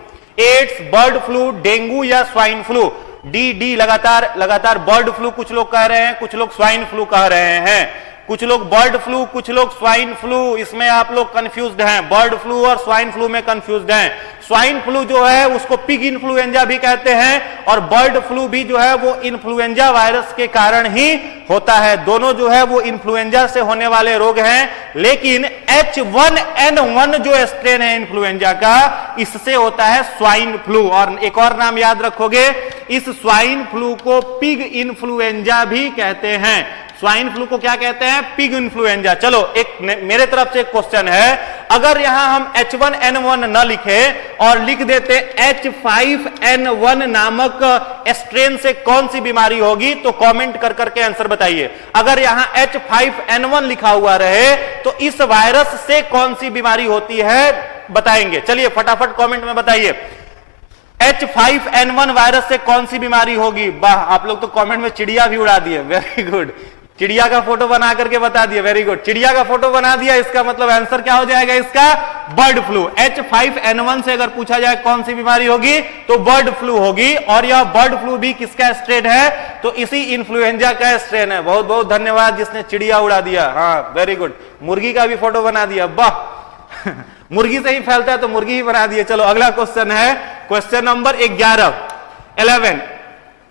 AIDS, bird flu, dengue या स्वाइन फ्लू? डी लगातार बर्ड फ्लू कुछ लोग कह रहे हैं, कुछ लोग स्वाइन फ्लू कह रहे हैं, कुछ लोग बर्ड फ्लू, कुछ लोग स्वाइन फ्लू। इसमें आप लोग कंफ्यूज्ड हैं, बर्ड फ्लू और स्वाइन फ्लू में कंफ्यूज्ड हैं। स्वाइन फ्लू जो है उसको पिग इन्फ्लुएंजा भी कहते हैं, और बर्ड फ्लू भी जो है वो इन्फ्लुएंजा वायरस के कारण ही होता है। दोनों जो है वो इन्फ्लुएंजा से होने वाले रोग हैं, लेकिन H1N1 जो स्ट्रेन है इन्फ्लुएंजा का, इससे होता है स्वाइन फ्लू। और एक और नाम याद रखोगे, इस स्वाइन फ्लू को पिग इन्फ्लुएंजा भी कहते हैं। स्वाइन फ्लू को क्या कहते हैं? Pig influenza. चलो एक मेरे तरफ से एक क्वेश्चन है, अगर यहां हम H1N1 न लिखे और लिख देते H5N1 नामक स्ट्रेन से कौन सी बीमारी होगी, तो कमेंट कर करके आंसर बताइए। अगर यहां H5N1 लिखा हुआ रहे तो इस वायरस से कौन सी बीमारी होती है बताएंगे। चलिए फटाफट कमेंट में बताइए, H5N1 वायरस से कौन सी बीमारी होगी? वाह, आप लोग तो कमेंट में चिड़िया भी उड़ा दिए, वेरी गुड। चिड़िया का फोटो बना करके बता दिए, वेरी गुड। चिड़िया का फोटो बना दिया, इसका मतलब आंसर क्या हो जाएगा इसका? Bird flu. H5N1 से अगर पूछा जाए कौन सी बीमारी होगी तो बर्ड फ्लू होगी। और यह बर्ड फ्लू भी किसका स्ट्रेन है? तो इसी इन्फ्लुएंजा का स्ट्रेन है। बहुत बहुत धन्यवाद जिसने चिड़िया उड़ा दिया, हाँ वेरी गुड। मुर्गी का भी फोटो बना दिया, वाह मुर्गी से ही फैलता है तो मुर्गी ही बना दिए। चलो अगला क्वेश्चन है, क्वेश्चन नंबर 11।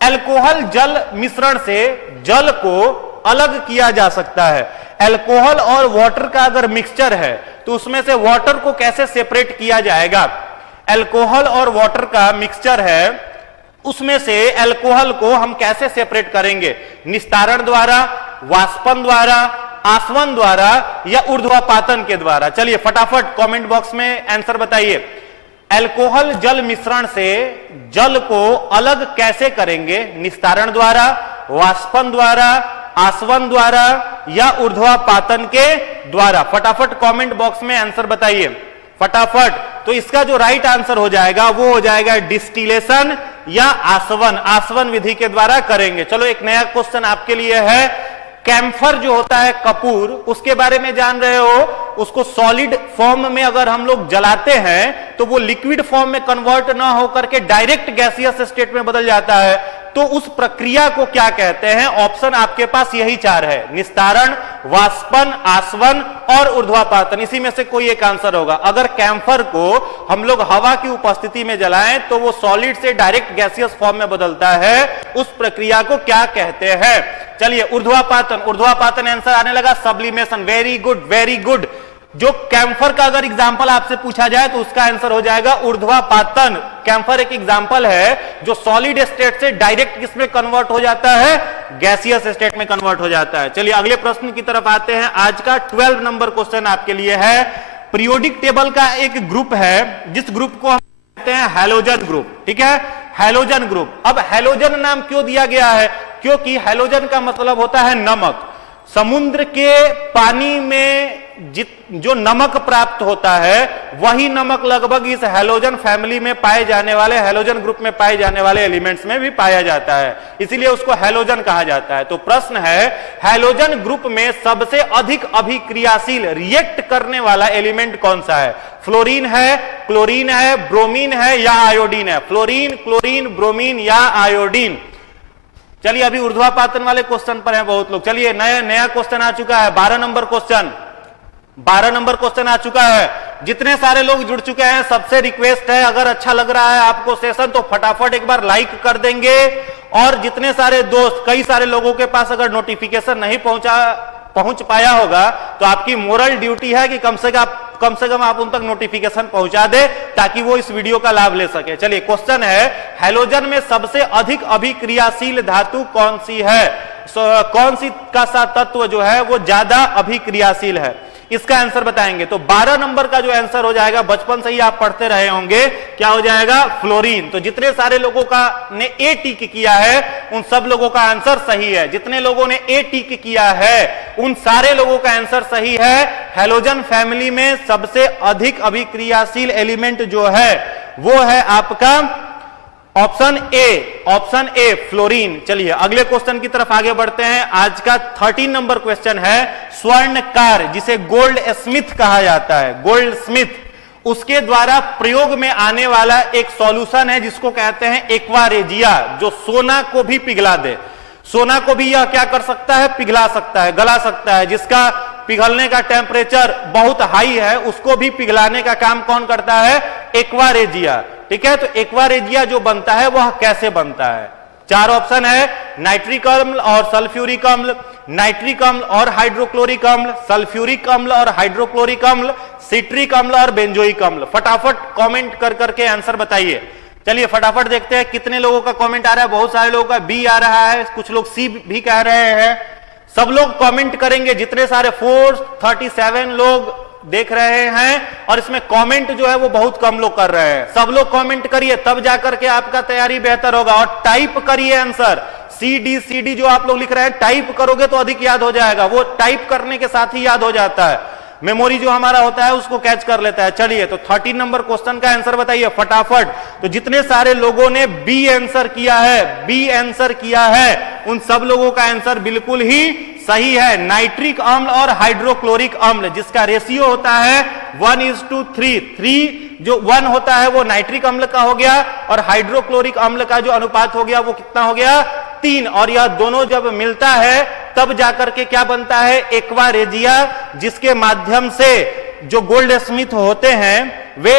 अल्कोहल जल मिश्रण से जल को अलग किया जा सकता है। अल्कोहल और वाटर का अगर मिक्सचर है तो उसमें से वाटर को कैसे सेपरेट किया जाएगा? अल्कोहल और वाटर का मिक्सचर है, उसमें से अल्कोहल को हम कैसे सेपरेट करेंगे? निस्तारण द्वारा, वाष्पन द्वारा, आसवन द्वारा या ऊर्ध्वापातन के द्वारा? चलिए फटाफट कमेंट बॉक्स में आंसर बताइए। अल्कोहल जल मिश्रण से जल को अलग कैसे करेंगे? निस्तारण द्वारा, वाष्पन द्वारा, आसवन द्वारा या ऊर्ध्वापातन के द्वारा? फटाफट कमेंट बॉक्स में आंसर बताइए फटाफट। तो इसका जो राइट आंसर हो जाएगा वो हो जाएगा डिस्टिलेशन या आसवन। आसवन विधि के द्वारा करेंगे। चलो एक नया क्वेश्चन आपके लिए है, कैम्फर जो होता है कपूर, उसके बारे में जान रहे हो? उसको सॉलिड फॉर्म में अगर हम लोग जलाते हैं तो वो लिक्विड फॉर्म में कन्वर्ट ना होकर के डायरेक्ट गैसियस स्टेट में बदल जाता है। तो उस प्रक्रिया को क्या कहते हैं? ऑप्शन आपके पास यही 4 है, निस्तारण, वाष्पन, आसवन और ऊर्ध्वापातन। इसी में से कोई एक आंसर होगा। अगर कैम्फर को हम लोग हवा की उपस्थिति में जलाएं तो वो सॉलिड से डायरेक्ट गैसियस फॉर्म में बदलता है। उस प्रक्रिया को क्या कहते हैं? चलिए ऊर्ध्वापातन। ऊर्ध्वापातन आंसर आने लगा, sublimation. Very good, very good. जो कैम्फर का अगर एग्जाम्पल आपसे पूछा जाए तो उसका आंसर हो जाएगा ऊर्ध्वापातन। कैम्फर एक एग्जाम्पल है जो सॉलिड स्टेट से डायरेक्ट किसमें कन्वर्ट हो जाता है? गैसियस स्टेट में कन्वर्ट हो जाता है। चलिए अगले प्रश्न की तरफ आते हैं। आज का 12 नंबर क्वेश्चन आपके लिए है, पीरियोडिक टेबल का एक ग्रुप है जिस ग्रुप को हम कहते हैं हैलोजन ग्रुप। ठीक है, हैलोजन ग्रुप। अब हैलोजन नाम क्यों दिया गया है? क्योंकि हैलोजन का मतलब होता है नमक। समुद्र के पानी में जो नमक प्राप्त होता है वही नमक लगभग इस हैलोजन फैमिली में पाए जाने वाले, हैलोजन ग्रुप में पाए जाने वाले एलिमेंट्स में भी पाया जाता है, इसीलिए उसको हैलोजन कहा जाता है। तो प्रश्न है, हैलोजन ग्रुप में सबसे अधिक अभिक्रियाशील रिएक्ट करने वाला एलिमेंट कौन सा है? फ्लोरीन है, क्लोरीन है, ब्रोमीन है या आयोडीन है? फ्लोरीन, क्लोरीन, ब्रोमीन या आयोडीन? चलिए अभी ऊर्ध्वापातन वाले क्वेश्चन पर हैं बहुत लोग। चलिए नया क्वेश्चन आ चुका है, 12 नंबर क्वेश्चन। 12 नंबर क्वेश्चन आ चुका है। जितने सारे लोग जुड़ चुके हैं सबसे रिक्वेस्ट है, अगर अच्छा लग रहा है आपको सेशन तो फटाफट एक बार लाइक कर देंगे, और जितने सारे दोस्त, कई सारे लोगों के पास अगर नोटिफिकेशन नहीं पहुंच पाया होगा तो आपकी मोरल ड्यूटी है कि कम से कम आप उन तक नोटिफिकेशन पहुंचा दे ताकि वो इस वीडियो का लाभ ले सके। चलिए क्वेश्चन है, हैलोजन में सबसे अधिक अभिक्रियाशील धातु कौन सी है? कौन सी का सा तत्व जो है वो ज्यादा अभिक्रियाशील है? इसका आंसर बताएंगे। तो 12 नंबर का जो आंसर हो जाएगा, बचपन से ही आप पढ़ते रहे होंगे, क्या हो जाएगा? फ्लोरीन। तो जितने सारे लोगों का ने ए टिक किया है उन सब लोगों का आंसर सही है। जितने लोगों ने ए टिक किया है उन सारे लोगों का आंसर सही है। हैलोजन फैमिली में सबसे अधिक अभिक्रियाशील एलिमेंट जो है वो है आपका ऑप्शन ए फ्लोरीन। चलिए अगले क्वेश्चन की तरफ आगे बढ़ते हैं। आज का 13 नंबर क्वेश्चन है, स्वर्णकार जिसे गोल्ड स्मिथ कहा जाता है, गोल्ड स्मिथ, उसके द्वारा प्रयोग में आने वाला एक सॉल्यूशन है जिसको कहते हैं एक्वारेजिया, जो सोना को भी पिघला दे। सोना को भी यह क्या कर सकता है? पिघला सकता है, गला सकता है। जिसका पिघलने का टेम्परेचर बहुत हाई है उसको भी पिघलाने का काम कौन करता है? एक्वारेजिया। ठीक है, तो एक्वारेजिया जो बनता है वह कैसे बनता है? 4 ऑप्शन है, नाइट्रिक अम्ल और सल्फ्यूरिक अम्ल, नाइट्रिक अम्ल और हाइड्रोक्लोरिक अम्ल, सल्फ्यूरिक अम्ल और हाइड्रोक्लोरिक अम्ल, सिट्रिक अम्ल और बेंजोइक अम्ल। फटाफट कमेंट कर करके आंसर बताइए। चलिए फटाफट देखते हैं कितने लोगों का कमेंट आ रहा है। बहुत सारे लोगों का बी आ रहा है, कुछ लोग सी भी कह रहे हैं। सब लोग कमेंट करेंगे, जितने सारे 437 लोग देख रहे हैं, और इसमें कमेंट जो है वो बहुत कम लोग कर रहे हैं। सब लोग कमेंट करिए, तब जाकर के आपका तैयारी बेहतर होगा। और टाइप करिए आंसर, सी डी जो आप लोग लिख रहे हैं टाइप करोगे तो अधिक याद हो जाएगा। वो टाइप करने के साथ ही याद हो जाता है, मेमोरी जो हमारा होता है उसको कैच कर लेता है। चलिए तो 13 नंबर क्वेश्चन का आंसर बताइए फटाफट। तो जितने सारे लोगों ने बी आंसर किया है उन सब लोगों का आंसर बिल्कुल ही सही है। नाइट्रिक अम्ल और हाइड्रोक्लोरिक अम्ल जिसका रेशियो होता है 1:3। 3 जो 1 होता है वो नाइट्रिक अम्ल का हो गया, और हाइड्रोक्लोरिक अम्ल का जो अनुपात हो गया वो कितना हो गया? 3। और यह दोनों जब मिलता है तब जाकर के क्या बनता है? एक्वारेजिया, जिसके माध्यम से जो गोल्ड स्मिथ होते हैं वे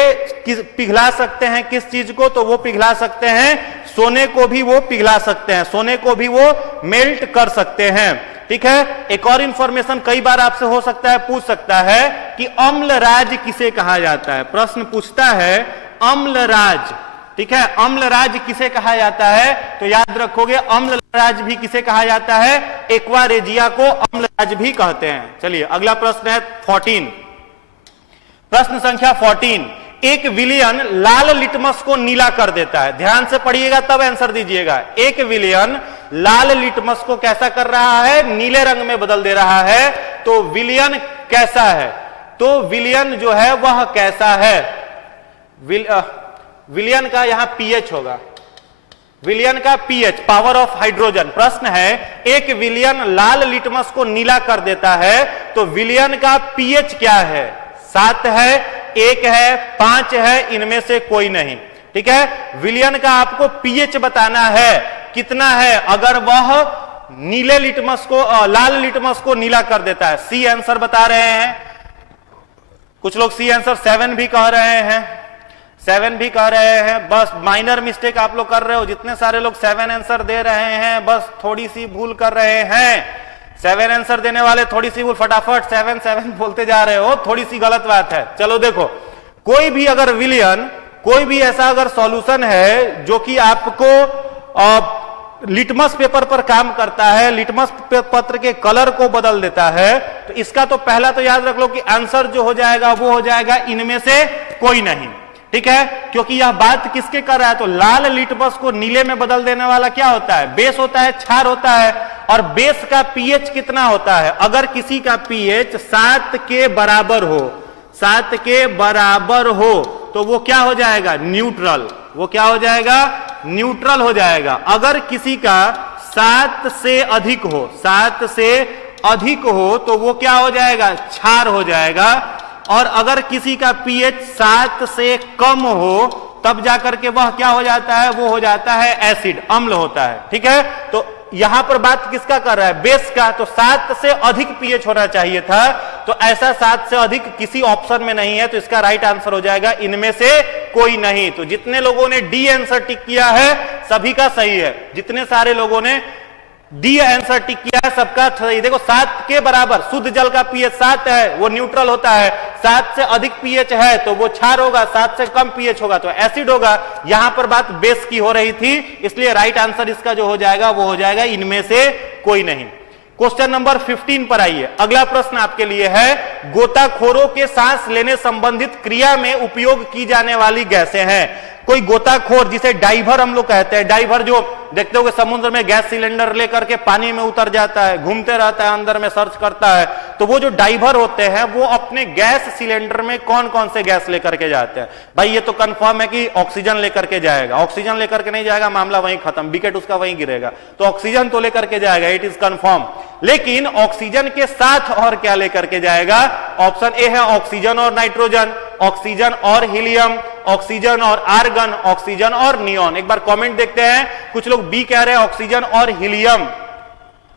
पिघला सकते हैं किस चीज को? तो वो पिघला सकते हैं सोने को भी, वो पिघला सकते हैं सोने को भी, वो मेल्ट कर सकते हैं। ठीक है, एक और इंफॉर्मेशन कई बार आपसे हो सकता है पूछ सकता है कि अम्लराज किसे कहा जाता है? प्रश्न पूछता है अम्लराज। ठीक है, अम्लराज किसे कहा जाता है? तो याद रखोगे अम्लराज भी किसे कहा जाता है? एक्वारेजिया को अम्लराज भी कहते हैं। चलिए अगला प्रश्न है 14, प्रश्न संख्या 14। एक विलियन लाल लिटमस को नीला कर देता है। ध्यान से पढ़िएगा तब आंसर दीजिएगा। एक विलियन लाल लिटमस को कैसा कर रहा है? नीले रंग में बदल दे रहा है। तो विलियन कैसा है? तो विलियन जो है वह कैसा है? विलियन का यहां पीएच होगा, विलियन का पीएच, पावर ऑफ हाइड्रोजन। प्रश्न है, एक विलियन लाल लिटमस को नीला कर देता है तो विलियन का पीएच क्या है? 7 है, 1 है, 5 है, इनमें से कोई नहीं। ठीक है, विलियन का आपको पीएच बताना है कितना है अगर वह नीले लिटमस को, लाल लिटमस को नीला कर देता है। सी आंसर बता रहे हैं कुछ लोग, सी आंसर 7 भी कह रहे हैं, 7 भी कह रहे हैं। बस माइनर मिस्टेक आप लोग कर रहे हो। जितने सारे लोग 7 आंसर दे रहे हैं बस थोड़ी सी भूल कर रहे हैं। 7 आंसर देने वाले थोड़ी सी भूल, फटाफट 7 बोलते जा रहे हो, थोड़ी सी गलत बात है। चलो देखो, कोई भी अगर विलियन, कोई भी ऐसा अगर सॉल्यूशन है जो कि आपको लिटमस पेपर पर काम करता है, लिटमस पत्र के कलर को बदल देता है, तो इसका तो पहला तो याद रख लो कि आंसर जो हो जाएगा वो हो जाएगा इनमें से कोई नहीं। ठीक है, क्योंकि यह बात किसके कर रहा है? तो लाल लिटमस को नीले में बदल देने वाला क्या होता है? बेस होता है, क्षार होता है। और बेस का पीएच कितना होता है? अगर किसी का पीएच 7 के बराबर हो, 7 के बराबर हो तो वो क्या हो जाएगा? न्यूट्रल। वो क्या हो जाएगा? न्यूट्रल हो जाएगा। अगर किसी का 7 से अधिक हो, 7 से अधिक हो तो वो क्या हो जाएगा? क्षार हो जाएगा। और अगर किसी का पीएच 7 से कम हो तब जाकर के वह क्या हो जाता है? वो हो जाता है एसिड, अम्ल होता है। ठीक है, तो यहां पर बात किसका कर रहा है? बेस का। तो 7 से अधिक पीएच होना चाहिए था, तो ऐसा 7 से अधिक किसी ऑप्शन में नहीं है, तो इसका राइट आंसर हो जाएगा इनमें से कोई नहीं। तो जितने लोगों ने डी आंसर टिक किया है सभी का सही है। जितने सारे लोगों ने डी आंसर टिक किया है सबका सही। देखो 7 के बराबर शुद्ध जल का पीएच 7 है, वो न्यूट्रल होता है। 7 से अधिक पीएच है तो वो क्षार होगा, 7 से कम पीएच होगा तो एसिड होगा। यहां पर बात बेस की हो रही थी, इसलिए राइट आंसर इसका जो हो जाएगा वो हो जाएगा इनमें से कोई नहीं। क्वेश्चन नंबर 15 पर आइए। अगला प्रश्न आपके लिए है, गोताखोरों के सांस लेने संबंधित क्रिया में उपयोग की जाने वाली गैसें हैं। कोई गोताखोर, जिसे डाइवर हम लोग कहते हैं, डाइवर जो देखते हो कि समुद्र में गैस सिलेंडर लेकर के पानी में उतर जाता है, घूमते रहता है, अंदर में सर्च करता है, तो वो जो डाइवर होते हैं वो अपने गैस सिलेंडर में कौन कौन से गैस लेकर के जाते हैं? भाई ये तो कंफर्म है कि ऑक्सीजन लेकर के जाएगा। ऑक्सीजन लेकर के नहीं जाएगा, मामला वहीं खत्म, विकेट उसका वहीं गिरेगा। तो ऑक्सीजन तो लेकर के जाएगा, इट इज कंफर्म। लेकिन ऑक्सीजन के साथ और क्या लेकर के जाएगा? ऑप्शन ए है ऑक्सीजन और नाइट्रोजन, ऑक्सीजन और हीलियम, ऑक्सीजन और आर्गन, ऑक्सीजन और नियॉन। एक बार कमेंट देखते हैं, कुछ लोग बी कह रहे हैं ऑक्सीजन और हीलियम,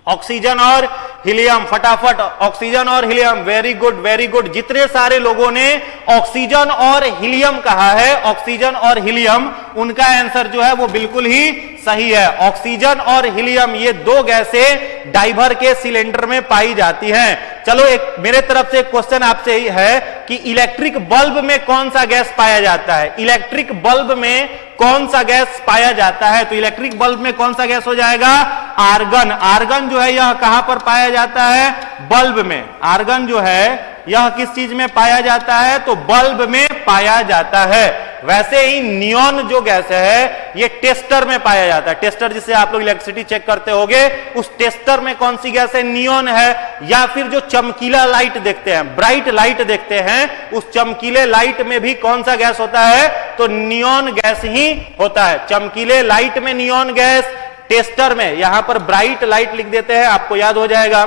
ऑक्सीजन और हीलियम, फटाफट ऑक्सीजन और helium. Very good, very good. जितने सारे लोगों ने ऑक्सीजन और हीलियम कहा है, ऑक्सीजन और हीलियम, उनका आंसर जो है वो बिल्कुल ही सही है। ऑक्सीजन और हीलियम ये दो गैसें डाइवर के सिलेंडर में पाई जाती हैं। चलो एक मेरे तरफ से एक क्वेश्चन आपसे है कि इलेक्ट्रिक बल्ब में कौन सा गैस पाया जाता है? इलेक्ट्रिक बल्ब में कौन सा गैस पाया जाता है? तो इलेक्ट्रिक बल्ब में कौन सा गैस हो जाएगा? आर्गन। आर्गन जो है यह कहां पर पाया जाता है? बल्ब में। आर्गन जो है यह किस चीज में पाया जाता है? तो बल्ब में पाया जाता है। वैसे ही नियॉन जो गैस है ये टेस्टर में पाया जाता है। टेस्टर जिससे आप लोग इलेक्ट्रिसिटी चेक करते होंगे, उस टेस्टर में कौन सी गैस है? नियॉन है। या फिर जो चमकीला लाइट देखते हैं, ब्राइट लाइट देखते हैं, उस चमकीले लाइट में भी कौन सा गैस होता है? तो नियॉन गैस ही होता है। चमकीले लाइट में नियॉन गैस, टेस्टर में, यहां पर ब्राइट लाइट लिख देते हैं, आपको याद हो जाएगा।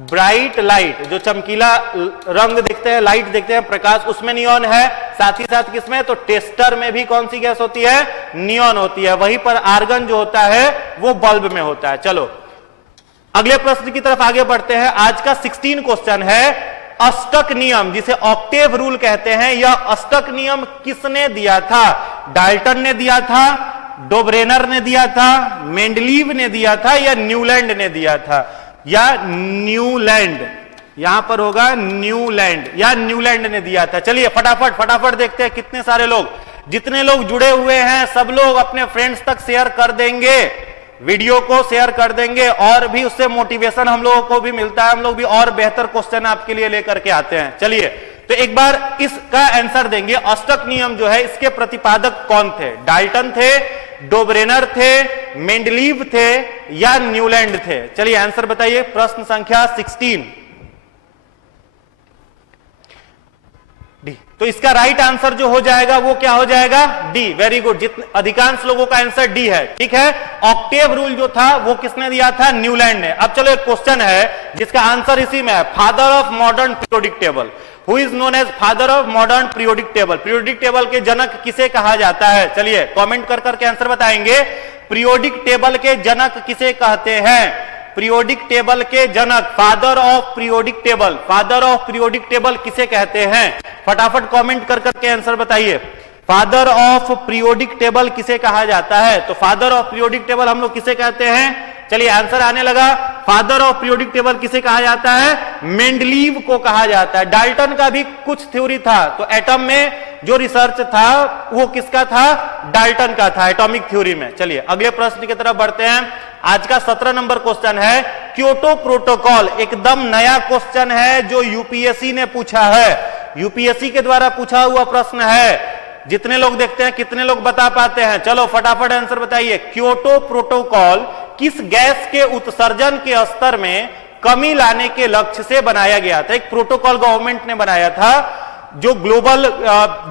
ब्राइट लाइट जो चमकीला रंग देखते हैं, लाइट देखते हैं, प्रकाश, उसमें नियॉन है। साथ ही साथ किसमें? तो टेस्टर में भी कौन सी गैस होती है? नियॉन होती है। वहीं पर आर्गन जो होता है वो बल्ब में होता है। चलो अगले प्रश्न की तरफ आगे बढ़ते हैं। आज का 16 क्वेश्चन है, अष्टक नियम जिसे ऑक्टेव रूल कहते हैं, यह अष्टक नियम किसने दिया था? डाल्टन ने दिया था, डोब्रेनर ने दिया था, मेंडलीव ने दिया था, या न्यूलैंड ने दिया था? या न्यूलैंड, यहां पर होगा न्यूलैंड, या न्यूलैंड ने दिया था। चलिए फटाफट फटाफट देखते हैं कितने सारे लोग, जितने लोग जुड़े हुए हैं सब लोग अपने फ्रेंड्स तक शेयर कर देंगे, वीडियो को शेयर कर देंगे, और भी उससे मोटिवेशन हम लोगों को भी मिलता है, हम लोग भी और बेहतर क्वेश्चन आपके लिए लेकर के आते हैं। चलिए तो एक बार इसका आंसर देंगे। अष्टक नियम जो है इसके प्रतिपादक कौन थे? डाल्टन थे, डोब्रेनर थे, मेंडलीव थे, या न्यूलैंड थे? चलिए आंसर बताइए। प्रश्न संख्या 16 डी। तो इसका राइट आंसर जो हो जाएगा वो क्या हो जाएगा? डी। वेरी गुड, जितने अधिकांश लोगों का आंसर डी है। ठीक है, ऑक्टेव रूल जो था वो किसने दिया था? न्यूलैंड ने। अब चलो एक क्वेश्चन है जिसका आंसर इसी में है, father of modern periodic table, who is known as father of modern periodic table. Periodic table के जनक किसे कहा जाता है? चलिए कमेंट कर करके आंसर बताएंगे। पीरियोडिक टेबल के जनक किसे कहते हैं? पीरियोडिक टेबल के जनक, father of periodic table, father of periodic table किसे कहते हैं? फटाफट कमेंट कर करके आंसर बताइए। फादर ऑफ पीरियोडिक टेबल किसे कहा जाता है? तो फादर ऑफ पीरियोडिक टेबल हम लोग किसे कहते हैं? चलिए आंसर आने लगा। फादर ऑफ पीरियोडिक टेबल किसे कहा जाता है? मेंडलीव को कहा जाता है। डाल्टन का भी कुछ थ्योरी था, तो एटम में जो रिसर्च था वो किसका था? डाल्टन का था, एटॉमिक थ्योरी में। चलिए अगले प्रश्न की तरफ बढ़ते हैं। आज का 17 नंबर क्वेश्चन है, क्योटो प्रोटोकॉल, एकदम नया क्वेश्चन है जो यूपीएससी ने पूछा है, यूपीएससी के द्वारा पूछा हुआ प्रश्न है। जितने लोग देखते हैं कितने लोग बता पाते हैं? चलो फटाफट आंसर बताइए। क्योटो प्रोटोकॉल किस गैस के उत्सर्जन के स्तर में कमी लाने के लक्ष्य से बनाया गया था? एक प्रोटोकॉल गवर्नमेंट ने बनाया था, जो ग्लोबल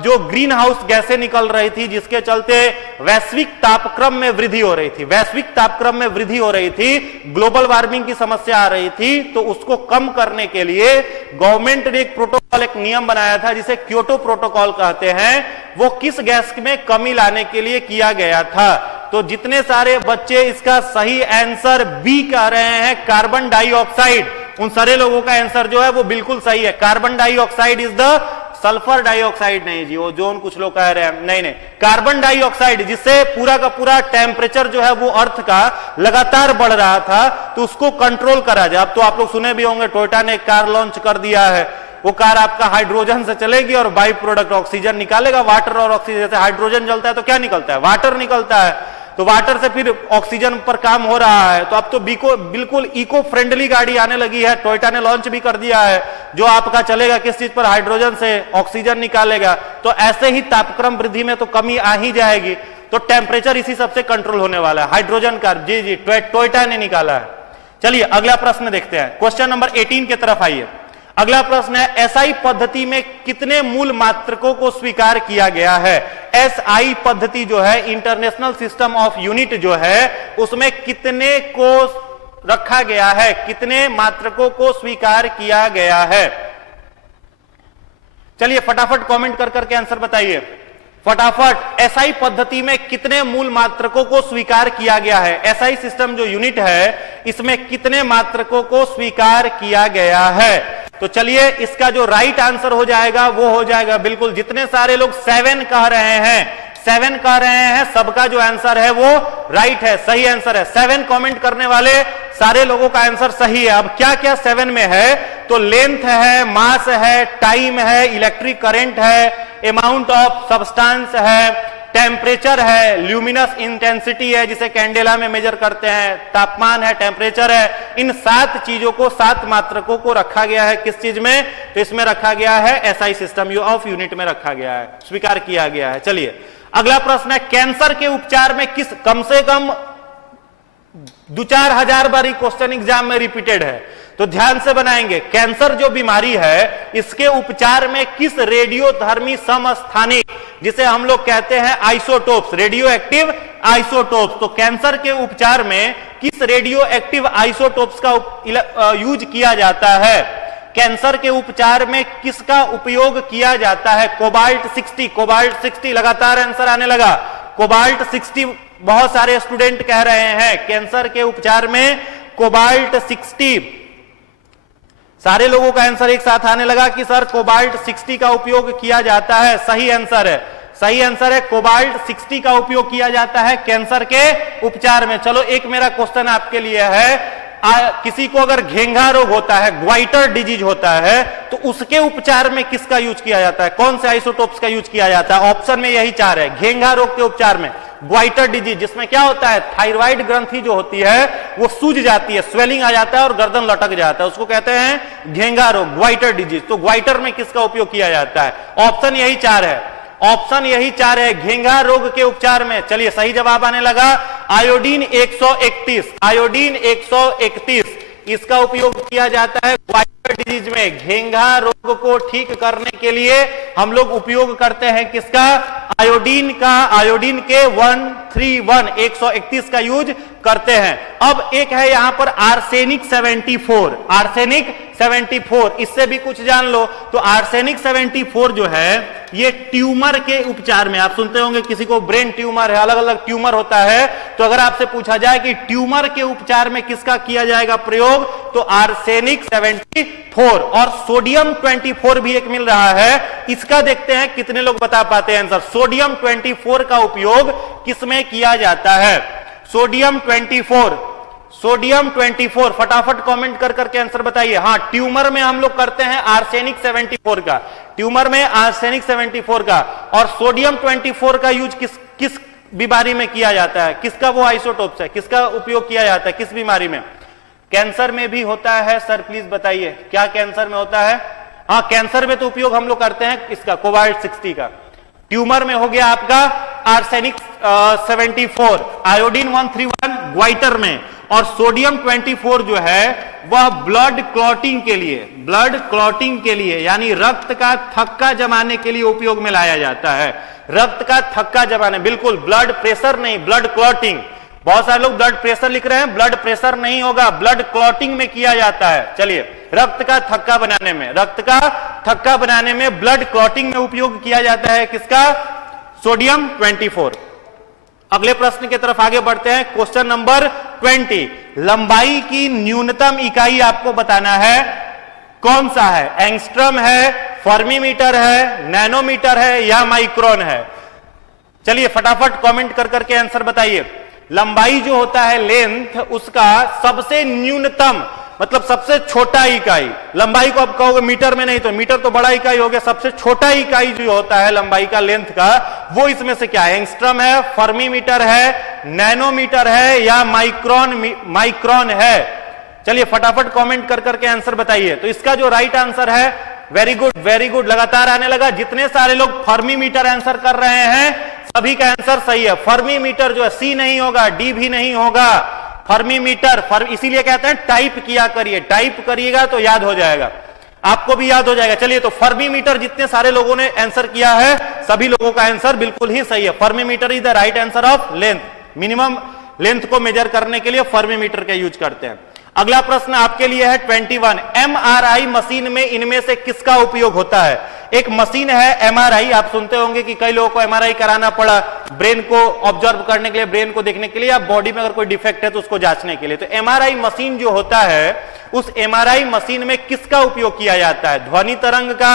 जो ग्रीन हाउस गैसें निकल रही थी, जिसके चलते वैश्विक तापक्रम में वृद्धि हो रही थी, वैश्विक तापक्रम में वृद्धि हो रही थी, ग्लोबल वार्मिंग की समस्या आ रही थी। तो उसको कम करने के लिए गवर्नमेंट ने एक प्रोटोकॉल, एक नियम बनाया था जिसे क्योटो प्रोटोकॉल कहते हैं। वो किस गैस में कमी लाने के लिए किया गया था? तो जितने सारे बच्चे इसका सही आंसर बी कह रहे हैं, कार्बन डाइऑक्साइड, उन सारे लोगों का आंसर जो है वो बिल्कुल सही है। Carbon dioxide is the sulphur dioxide नहीं जी, वो जोन कुछ लोग कह रहे हैं, नहीं नहीं, कार्बन डाइऑक्साइड, जिससे पूरा का पूरा टेम्परेचर जो है वो अर्थ का लगातार बढ़ रहा था, तो उसको कंट्रोल करा जाए। अब तो आप लोग सुने भी होंगे, टोयोटा ने एक कार लॉन्च कर दिया है, वो कार आपका हाइड्रोजन से चलेगी और बाई प्रोडक्ट ऑक्सीजन निकालेगा। वाटर और ऑक्सीजन, जैसे हाइड्रोजन जलता है तो क्या निकलता है? वाटर निकलता है, तो वाटर से फिर ऑक्सीजन पर काम हो रहा है। तो अब तो बिल्कुल इको फ्रेंडली गाड़ी आने लगी है, टोयोटा ने लॉन्च भी कर दिया है, जो आपका चलेगा किस चीज पर? हाइड्रोजन से, ऑक्सीजन निकालेगा। तो ऐसे ही तापक्रम वृद्धि में तो कमी आ ही जाएगी, तो टेम्परेचर इसी सबसे कंट्रोल होने वाला है। हाइड्रोजन कार, जी जी, टोयोटा ने निकाला है। चलिए अगला प्रश्न देखते हैं, क्वेश्चन नंबर 18 की तरफ आइए। अगला प्रश्न है, एसआई पद्धति में कितने मूल मात्रकों को स्वीकार किया गया है? एसआई पद्धति जो है, इंटरनेशनल सिस्टम ऑफ यूनिट जो है, उसमें कितने को रखा गया है, कितने मात्रकों को स्वीकार किया गया है? चलिए फटाफट कमेंट कर करके आंसर बताइए फटाफट। एसआई पद्धति में कितने मूल मात्रकों को स्वीकार किया गया है? एसआई सिस्टम जो यूनिट है, इसमें कितने मात्रकों को स्वीकार किया गया है? तो चलिए इसका जो राइट आंसर हो जाएगा वो हो जाएगा बिल्कुल, जितने सारे लोग 7 कह रहे हैं, 7 कह रहे हैं, सबका जो आंसर है वो राइट है, सही आंसर है। 7 कमेंट करने वाले सारे लोगों का आंसर सही है। अब क्या क्या 7 में है? तो लेंथ है, मास है, टाइम है, इलेक्ट्रिक करंट है, अमाउंट ऑफ सब्सटेंस है, टेम्परेचर है, ल्यूमिनस इंटेंसिटी है जिसे कैंडेला में मेजर करते हैं, तापमान है, टेम्परेचर है। इन 7 चीजों को, 7 मात्रकों को रखा गया है किस चीज में? तो इसमें रखा गया है एसआई सिस्टम ऑफ यूनिट में रखा गया है, स्वीकार किया गया है। चलिए अगला प्रश्न है, कैंसर के उपचार में किस, कम से कम 2-4 हजार बार क्वेश्चन एग्जाम में रिपीटेड है, तो ध्यान से बनाएंगे। कैंसर जो बीमारी है, इसके उपचार में किस रेडियोधर्मी समस्थानिक, जिसे हम लोग कहते हैं आइसोटोप्स, रेडियो एक्टिव आइसोटोप्स, तो कैंसर के उपचार में किस रेडियो एक्टिव आइसोटोप्स का यूज किया जाता है? कैंसर के उपचार में किसका उपयोग किया जाता है? कोबाल्ट 60, कोबाल्ट 60, लगातार आंसर आने लगा, कोबाल्ट 60 बहुत सारे स्टूडेंट कह रहे हैं कैंसर के उपचार में कोबाल्ट 60। सारे लोगों का आंसर एक साथ आने लगा कि सर कोबाल्ट 60 का उपयोग किया जाता है, सही आंसर है, सही आंसर है, कोबाल्ट 60 का उपयोग किया जाता है कैंसर के उपचार में। चलो एक मेरा क्वेश्चन आपके लिए है, किसी को अगर घेंघा रोग होता है, ग्वाइटर डिजीज होता है, तो उसके उपचार में किसका यूज किया जाता है? कौन से आइसोटोप्स का यूज किया जाता है? ऑप्शन में यही 4 है। घेंघा रोग के उपचार में ग्वाइटर डिजीज, जिसमें क्या होता है, थायराइड ग्रंथि जो होती है वो सूज जाती है, स्वेलिंग आ जाता है और गर्दन लटक जाता है, उसको कहते हैं घेंघा रोग, ग्वाइटर डिजीज। तो ग्वाइटर में किसका उपयोग किया जाता है? ऑप्शन यही 4 है, ऑप्शन यही 4 है, घेंघा रोग के उपचार में। चलिए सही जवाब आने लगा आयोडीन 131, आयोडीन 131 इसका उपयोग किया जाता है ग्वाइटर डिजीज में। घेंघा रोग को ठीक करने के लिए हम लोग उपयोग करते हैं किसका? आयोडीन का, आयोडीन के 131 का यूज करते हैं। अब एक है यहां पर आर्सेनिक 74, आर्सेनिक 74, इससे भी कुछ जान लो। तो आर्सेनिक 74 जो है ये ट्यूमर के उपचार में, आप सुनते होंगे किसी को ब्रेन ट्यूमर है, अलग अलग ट्यूमर होता है, तो अगर आपसे पूछा जाए कि ट्यूमर के उपचार में किसका किया जाएगा प्रयोग, तो आर्सेनिक 74 और सोडियम 24 भी एक मिल रहा है। इसका देखते हैं कितने लोग बता पाते हैं आंसर। सोडियम 24 का उपयोग किसमें किया जाता है? सोडियम 24, सोडियम 24 फटाफट कमेंट कर करके आंसर बताइए। हाँ, ट्यूमर में हम लोग करते हैं आर्सेनिक 74 का, ट्यूमर में आर्सेनिक 74 का, और सोडियम 24 का यूज किस बीमारी में किया जाता है? किसका वो आइसोटोप्स है, किसका उपयोग किया जाता है, किस बीमारी में? कैंसर में भी होता है सर, प्लीज बताइए क्या कैंसर में होता है? हाँ, कैंसर में तो उपयोग हम लोग करते हैं इसका कोबाल्ट 60 का। ट्यूमर में हो गया आपका आर्सेनिक 74, आयोडीन 131 ग्वाइटर में, और सोडियम 24 जो है वह ब्लड क्लॉटिंग के लिए यानी रक्त का थक्का जमाने के लिए उपयोग में लाया जाता है। रक्त का थक्का जमाने, बिल्कुल ब्लड प्रेशर नहीं, ब्लड क्लॉटिंग। बहुत सारे लोग ब्लड प्रेशर लिख रहे हैं, ब्लड प्रेशर नहीं होगा, ब्लड क्लॉटिंग में किया जाता है। चलिए, रक्त का थक्का बनाने में ब्लड क्लॉटिंग में उपयोग किया जाता है किसका? सोडियम 24। अगले प्रश्न की तरफ आगे बढ़ते हैं। क्वेश्चन नंबर 20, लंबाई की न्यूनतम इकाई आपको बताना है, कौन सा है? एंगस्ट्रम है, फर्मीमीटर है, नैनोमीटर है या माइक्रोन है? चलिए फटाफट कमेंट कर करके आंसर बताइए। लंबाई जो होता है लेंथ, उसका सबसे न्यूनतम मतलब सबसे छोटा इकाई, लंबाई को आप कहोगे मीटर में नहीं, तो मीटर तो बड़ा इकाई हो गया, सबसे छोटा इकाई जो होता है लंबाई का, लेंथ का, वो इसमें से क्या है? एंगस्ट्रम है, फर्मीमीटर है, नैनोमीटर है या माइक्रोन है? चलिए फटाफट कमेंट कर करके आंसर बताइए। तो इसका जो राइट आंसर है, वेरी गुड, लगातार आने लगा। जितने सारे लोग फर्मीमीटर आंसर कर रहे हैं सभी का आंसर सही है। फर्मीमीटर जो है सी नहीं होगा, डी भी नहीं होगा, फर्मीमीटर। इसीलिए कहते हैं टाइप किया करिए, टाइप करिएगा तो याद हो जाएगा, आपको भी याद हो जाएगा। चलिए, तो फर्मीमीटर जितने सारे लोगों ने आंसर किया है सभी लोगों का आंसर बिल्कुल ही सही है। फर्मीमीटर is the right answer of length. Minimum length को मेजर करने के लिए फर्मीमीटर का यूज करते हैं। अगला प्रश्न आपके लिए है 21, एमआरआई मशीन में इनमें से किसका उपयोग होता है? एक मशीन है एमआरआई, आप सुनते होंगे कि कई लोगों को एमआरआई कराना पड़ा ब्रेन को ऑब्जर्व करने के लिए, ब्रेन को देखने के लिए, या बॉडी में अगर कोई डिफेक्ट है तो उसको जांचने के लिए। तो एमआरआई मशीन जो होता है, उस एमआरआई मशीन में किसका उपयोग किया जाता है? ध्वनि तरंग का,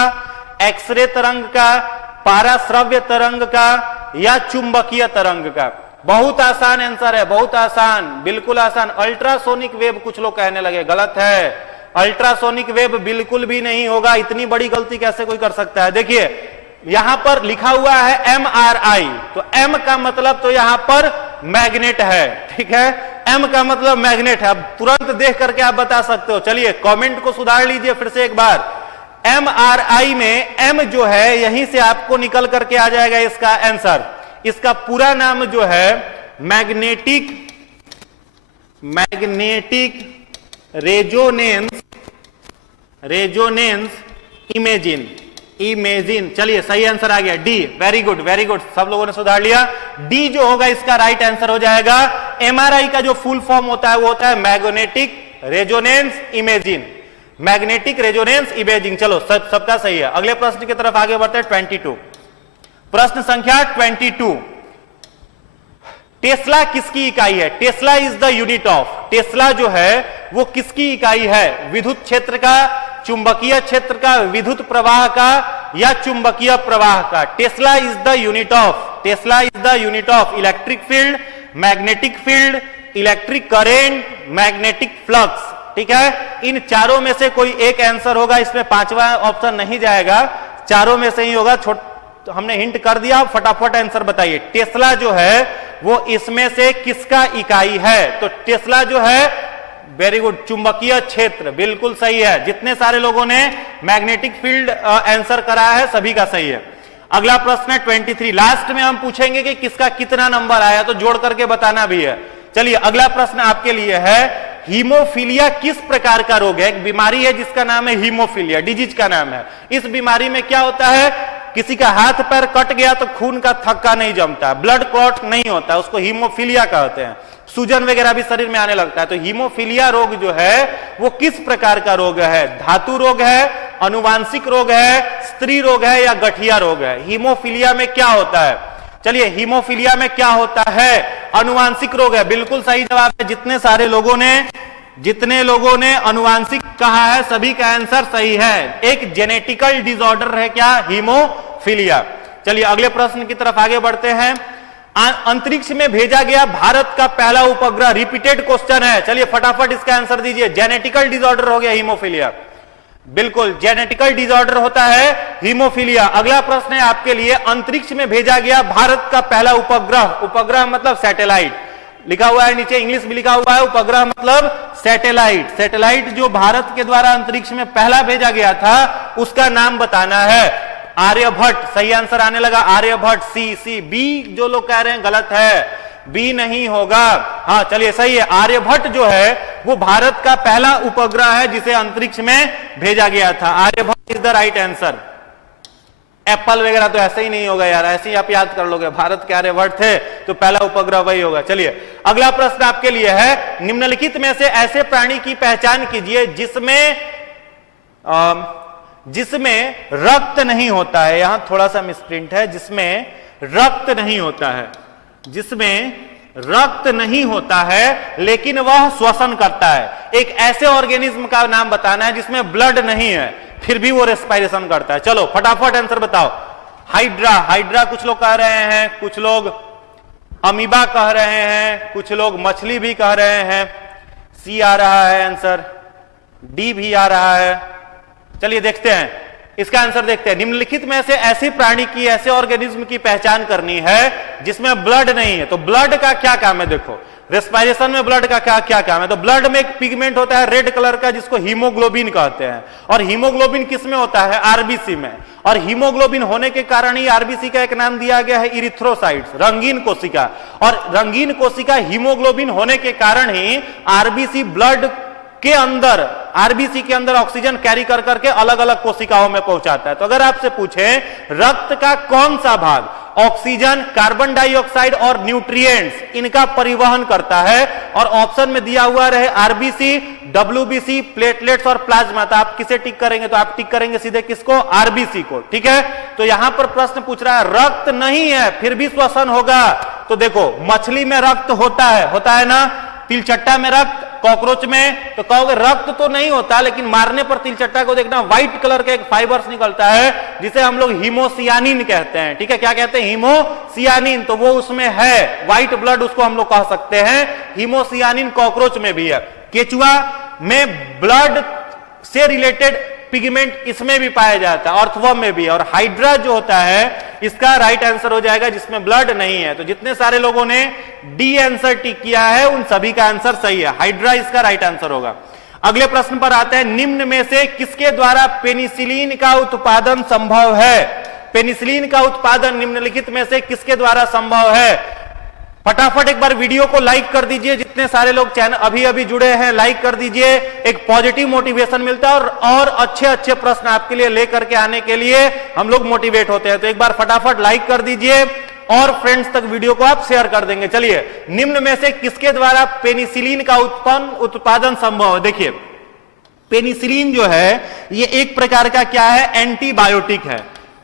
एक्सरे तरंग का, पाराश्रव्य तरंग का या चुंबकीय तरंग का? बहुत आसान आंसर है, बहुत आसान, बिल्कुल आसान। अल्ट्रासोनिक वेव कुछ लोग कहने लगे, गलत है। अल्ट्रासोनिक वेव बिल्कुल भी नहीं होगा। इतनी बड़ी गलती कैसे कोई कर सकता है? देखिए यहां पर लिखा हुआ है एमआरआई, तो एम का मतलब तो यहां पर मैग्नेट है, ठीक है? एम का मतलब मैग्नेट है। अब तुरंत देख करके आप बता सकते हो। चलिए कमेंट को सुधार लीजिए फिर से एक बार। एमआरआई में एम जो है यहीं से आपको निकल करके आ जाएगा इसका आंसर। इसका पूरा नाम जो है मैग्नेटिक रेजोनेंस इमेजिन। चलिए सही आंसर आ गया डी। वेरी गुड, सब लोगों ने सुधार लिया। डी जो होगा इसका राइट आंसर हो जाएगा। एमआरआई का जो फुल फॉर्म होता है वो होता है मैग्नेटिक रेजोनेंस इमेजिंग। चलो सबका सही है। अगले प्रश्न की तरफ आगे बढ़ते हैं। 22, प्रश्न संख्या 22, टेस्ला किसकी इकाई है? Tesla is the unit of, Tesla जो है वो किसकी इकाई है? विद्युत क्षेत्र का, चुंबकीय क्षेत्र का, विद्युत प्रवाह का या चुंबकीय प्रवाह का? Tesla is the unit of electric field, magnetic field, electric current, magnetic flux. ठीक है, इन चारों में से कोई एक आंसर होगा, इसमें पांचवा ऑप्शन नहीं जाएगा, चारों में से ही होगा। तो हमने हिंट कर दिया, फटाफट आंसर बताइए। टेस्ला जो है वो इसमें से किसका इकाई है? तो टेस्ला जो है, वेरी गुड, चुंबकीय क्षेत्र, बिल्कुल सही है। जितने सारे लोगों ने मैग्नेटिक फील्ड आंसर करा है सभी का सही है। अगला प्रश्न है 23, लास्ट में हम पूछेंगे कि किसका कितना नंबर आया, तो जोड़ करके बताना भी है। चलिए अगला प्रश्न आपके लिए है, हीमोफीलिया किस प्रकार का रोग है? एक बीमारी है जिसका नाम है हीमोफीलिया, डिजीज का नाम है। इस बीमारी में क्या होता है, किसी का हाथ पैर कट गया तो खून का थक्का नहीं जमता, ब्लड क्लॉट नहीं होता, उसको हीमोफीलिया कहते हैं। सूजन वगैरह भी शरीर में आने लगता है। तो हीमोफीलिया रोग जो है वो किस प्रकार का रोग है? धातु रोग है, अनुवांशिक रोग है, स्त्री रोग है या गठिया रोग है? हीमोफीलिया में क्या होता है? चलिए, हीमोफीलिया में क्या होता है? अनुवांशिक रोग है, बिल्कुल सही जवाब है। जितने लोगों ने अनुवांशिक कहा है सभी का आंसर सही है। एक जेनेटिकल डिसऑर्डर है क्या? हीमोफीलिया। चलिए अगले प्रश्न की तरफ आगे बढ़ते हैं। अंतरिक्ष में भेजा गया भारत का पहला उपग्रह, रिपीटेड क्वेश्चन है, चलिए फटाफट इसका आंसर दीजिए। जेनेटिकल डिसऑर्डर हो गया हीमोफीलिया, बिल्कुल जेनेटिकल डिसऑर्डर होता है हीमोफीलिया। अगला प्रश्न है आपके लिए, अंतरिक्ष में भेजा गया भारत का पहला उपग्रह, उपग्रह मतलब सैटेलाइट, लिखा हुआ है नीचे, इंग्लिश में लिखा हुआ है, उपग्रह मतलब सैटेलाइट। सैटेलाइट जो भारत के द्वारा अंतरिक्ष में पहला भेजा गया था उसका नाम बताना है। आर्यभट्ट, सही आंसर आने लगा, आर्यभट्ट। सी बी जो लोग कह रहे हैं गलत है, बी नहीं होगा। हाँ चलिए सही है, आर्यभट्ट जो है वो भारत का पहला उपग्रह है जिसे अंतरिक्ष में भेजा गया था। Aryabhata is the right answer. Apple वगैरह तो ऐसे ही नहीं होगा यार, ऐसे ही आप याद कर लोगे, भारत के आर्यभट्ट थे तो पहला उपग्रह वही होगा। चलिए अगला प्रश्न आपके लिए है, निम्नलिखित में से ऐसे प्राणी की पहचान कीजिए जिसमें रक्त नहीं होता है। यहां थोड़ा सा मिसप्रिंट है, जिसमें रक्त नहीं होता है, जिसमें रक्त नहीं होता है लेकिन वह श्वसन करता है। एक ऐसे ऑर्गेनिज्म का नाम बताना है जिसमें ब्लड नहीं है फिर भी वो रेस्पिरेशन करता है। चलो फटाफट आंसर बताओ। हाइड्रा, हाइड्रा कुछ लोग कह रहे हैं, कुछ लोग अमीबा कह रहे हैं, कुछ लोग मछली भी कह रहे हैं। सी आ रहा है आंसर, डी भी आ रहा है। चलिए देखते हैं इसका आंसर, देखते हैं। निम्नलिखित में से ऐसी प्राणी की, ऐसे ऑर्गेनिज्म की पहचान करनी है जिसमें ब्लड नहीं है। तो ब्लड का क्या काम है, देखो रेस्पिरेशन में ब्लड का क्या काम है। तो ब्लड में एक पिगमेंट होता है रेड कलर का जिसको हीमोग्लोबिन कहते हैं, और हीमोग्लोबिन किस में होता है, आरबीसी में। और हीमोग्लोबिन होने के कारण ही आरबीसी का एक नाम दिया गया है इरिथ्रोसाइट्स, रंगीन कोशिका। और रंगीन कोशिका हीमोग्लोबिन होने के कारण ही आरबीसी ब्लड के अंदर, आरबीसी के अंदर ऑक्सीजन कैरी कर करके अलग अलग कोशिकाओं में पहुंचाता है। तो अगर आपसे पूछे रक्त का कौन सा भाग ऑक्सीजन, कार्बन डाइऑक्साइड और न्यूट्रिएंट्स इनका परिवहन करता है, और ऑप्शन में दिया हुआ रहे आरबीसी, डब्ल्यूबीसी, प्लेटलेट्स और प्लाज्मा, तो आप किसे टिक करेंगे, तो आप टिक करेंगे सीधे किसको, आरबीसी को। ठीक है, तो यहां पर प्रश्न पूछ रहा है रक्त नहीं है फिर भी श्वसन होगा। तो देखो मछली में रक्त होता है ना, तिलचट्टा में रक्त, कॉकरोच में, तो कहोगे रक्त तो नहीं होता, लेकिन मारने पर तिलचट्टा को देखना व्हाइट कलर का एक फाइबर्स निकलता है जिसे हम लोग हीमोसियानिन कहते हैं। ठीक है, क्या कहते हैं, हीमोसियानिन, तो वो उसमें है, व्हाइट ब्लड उसको हम लोग कह सकते हैं। हीमोसियानिन कॉकरोच में भी है। केचुआ में ब्लड से रिलेटेड पिगमेंट इसमें भी पाया जाता है, अर्थवर्म में भी। और हाइड्रा जो होता है इसका राइट आंसर हो जाएगा जिसमें ब्लड नहीं है। तो जितने सारे लोगों ने डी आंसर टिक किया है उन सभी का आंसर सही है, हाइड्रा इसका राइट आंसर होगा। अगले प्रश्न पर आते हैं, निम्न में से किसके द्वारा पेनिसिलिन का उत्पादन संभव है। पेनिसिलिन का उत्पादन निम्नलिखित में से किसके द्वारा संभव है। फटाफट एक बार वीडियो को लाइक कर दीजिए, जितने सारे लोग चैनल अभी जुड़े हैं लाइक कर दीजिए, एक पॉजिटिव मोटिवेशन मिलता है और अच्छे प्रश्न आपके लिए लेकर के आने के लिए हम लोग मोटिवेट होते हैं। तो एक बार फटाफट लाइक कर दीजिए और फ्रेंड्स तक वीडियो को आप शेयर कर देंगे। चलिए, निम्न में से किसके द्वारा पेनिसिलिन का उत्पादन संभव है। देखिए पेनिसिलिन जो है ये एक प्रकार का क्या है, एंटीबायोटिक है।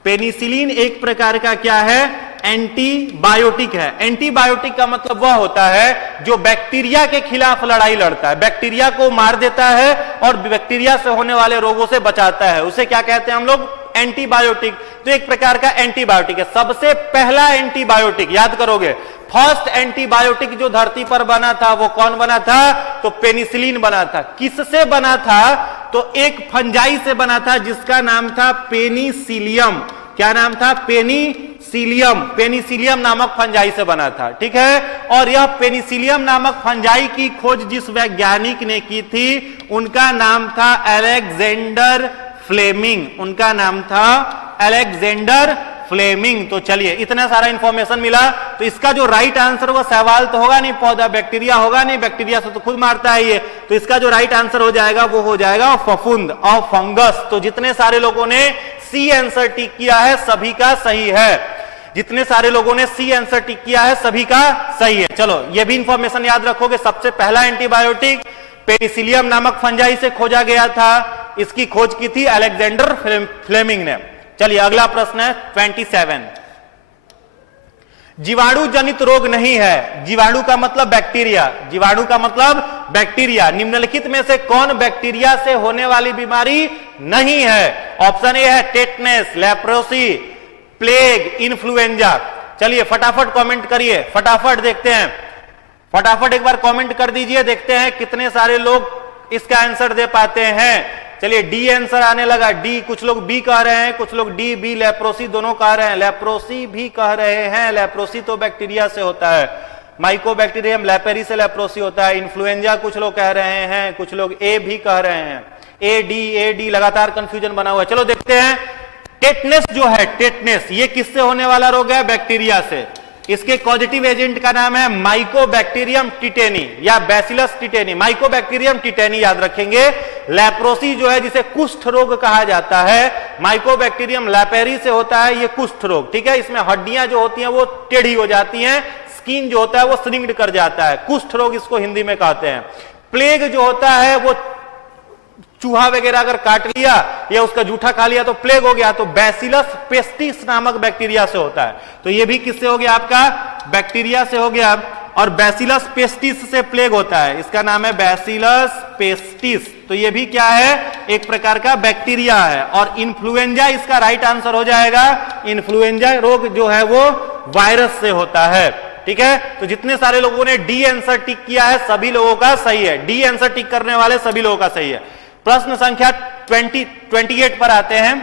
पेनिसिलिन एक प्रकार का क्या है, एंटीबायोटिक है। एंटीबायोटिक का मतलब वह होता है जो बैक्टीरिया के खिलाफ लड़ाई लड़ता है, बैक्टीरिया को मार देता है और बैक्टीरिया से होने वाले रोगों से बचाता है, उसे क्या कहते हैं हम लोग, एंटीबायोटिक। तो एक प्रकार का एंटीबायोटिक है। सबसे पहला एंटीबायोटिक याद करोगे, फर्स्ट एंटीबायोटिक जो धरती पर बना था वो कौन बना था, तो पेनिसिलिन बना था। किससे बना था, तो एक फंजाई से बना था जिसका नाम था पेनिसिलियम। क्या नाम था, पेनिसिलियम। पेनिसिलियम नामक फंजाई से बना था। ठीक है, और यह पेनिसिलियम नामक फंजाई की खोज जिस वैज्ञानिक ने की थी उनका नाम था अलेक्जेंडर फ्लेमिंग। उनका नाम था अलेक्जेंडर फ्लेमिंग। तो चलिए इतना सारा इंफॉर्मेशन मिला, तो इसका जो राइट आंसर होगा, सवाल तो होगा नहीं, पौधा बैक्टीरिया होगा नहीं, बैक्टीरिया से तो खुद मारता है ये, तो इसका जो राइट आंसर हो जाएगा वो हो जाएगा फफूंद और फंगस। तो जितने सारे लोगों ने सी आंसर टिक किया है सभी का सही है, जितने सारे लोगों ने सी आंसर टिक किया है सभी का सही है। चलो ये भी इंफॉर्मेशन याद रखोगे, सबसे पहला एंटीबायोटिक पेनिसिलियम नामक फंजाई से खोजा गया था, इसकी खोज की थी अलेक्जेंडर फ्लेमिंग ने। चलिए अगला प्रश्न है 27। जीवाणु जनित रोग नहीं है। जीवाणु का मतलब बैक्टीरिया, जीवाणु का मतलब बैक्टीरिया। निम्नलिखित में से कौन बैक्टीरिया से होने वाली बीमारी नहीं है। ऑप्शन ए है टेटनस, लेप्रोसी, प्लेग, इन्फ्लुएंजा। चलिए फटाफट कमेंट करिए, फटाफट देखते हैं, फटाफट एक बार कमेंट कर दीजिए, देखते हैं कितने सारे लोग इसका आंसर दे पाते हैं। चलिए डी आंसर आने लगा, डी। कुछ लोग बी कह रहे हैं, कुछ लोग डी बी, लेप्रोसी दोनों कह रहे हैं, लेप्रोसी भी कह रहे हैं। लेप्रोसी तो बैक्टीरिया से होता है, माइकोबैक्टीरियम लेपेरी से लेप्रोसी होता है। इन्फ्लुएंजा कुछ लोग कह रहे हैं, कुछ लोग ए भी कह रहे हैं, ए डी लगातार कंफ्यूजन बना हुआ है। चलो देखते हैं, टेटनस जो है, टेटनस ये किससे होने वाला रोग है, बैक्टीरिया से। इसके कॉजेटिव एजेंट का नाम है माइकोबैक्टीरियम टिटेनी या बैसिलस टिटेनी। माइकोबैक्टीरियम टिटेनी याद रखेंगे। लेप्रोसी जो है जिसे कुष्ठ रोग कहा जाता है, माइकोबैक्टीरियम लैपेरी से होता है ये कुष्ठ रोग, ठीक है। इसमें हड्डियां जो होती हैं वो टेढ़ी हो जाती हैं, स्किन जो होता है वो श्रिंक्ड कर जाता है, कुष्ठ रोग इसको हिंदी में कहते हैं। प्लेग जो होता है वो चूहा वगैरह अगर काट लिया या उसका जूठा खा लिया तो प्लेग हो गया, तो बैसिलस पेस्टिस नामक बैक्टीरिया से होता है। तो ये भी किससे हो गया आपका, बैक्टीरिया से हो गया। और बैसिलस पेस्टिस से प्लेग होता है, इसका नाम है बैसिलस पेस्टिस। तो ये भी क्या है, एक प्रकार का बैक्टीरिया है। और इन्फ्लुएंजा इसका राइट आंसर हो जाएगा। इन्फ्लुएंजा रोग जो है वो वायरस से होता है, ठीक है। तो जितने सारे लोगों ने डी आंसर टिक किया है सभी लोगों का सही है, डी आंसर टिक करने वाले सभी लोगों का सही है। प्रश्न संख्या 28 पर आते हैं।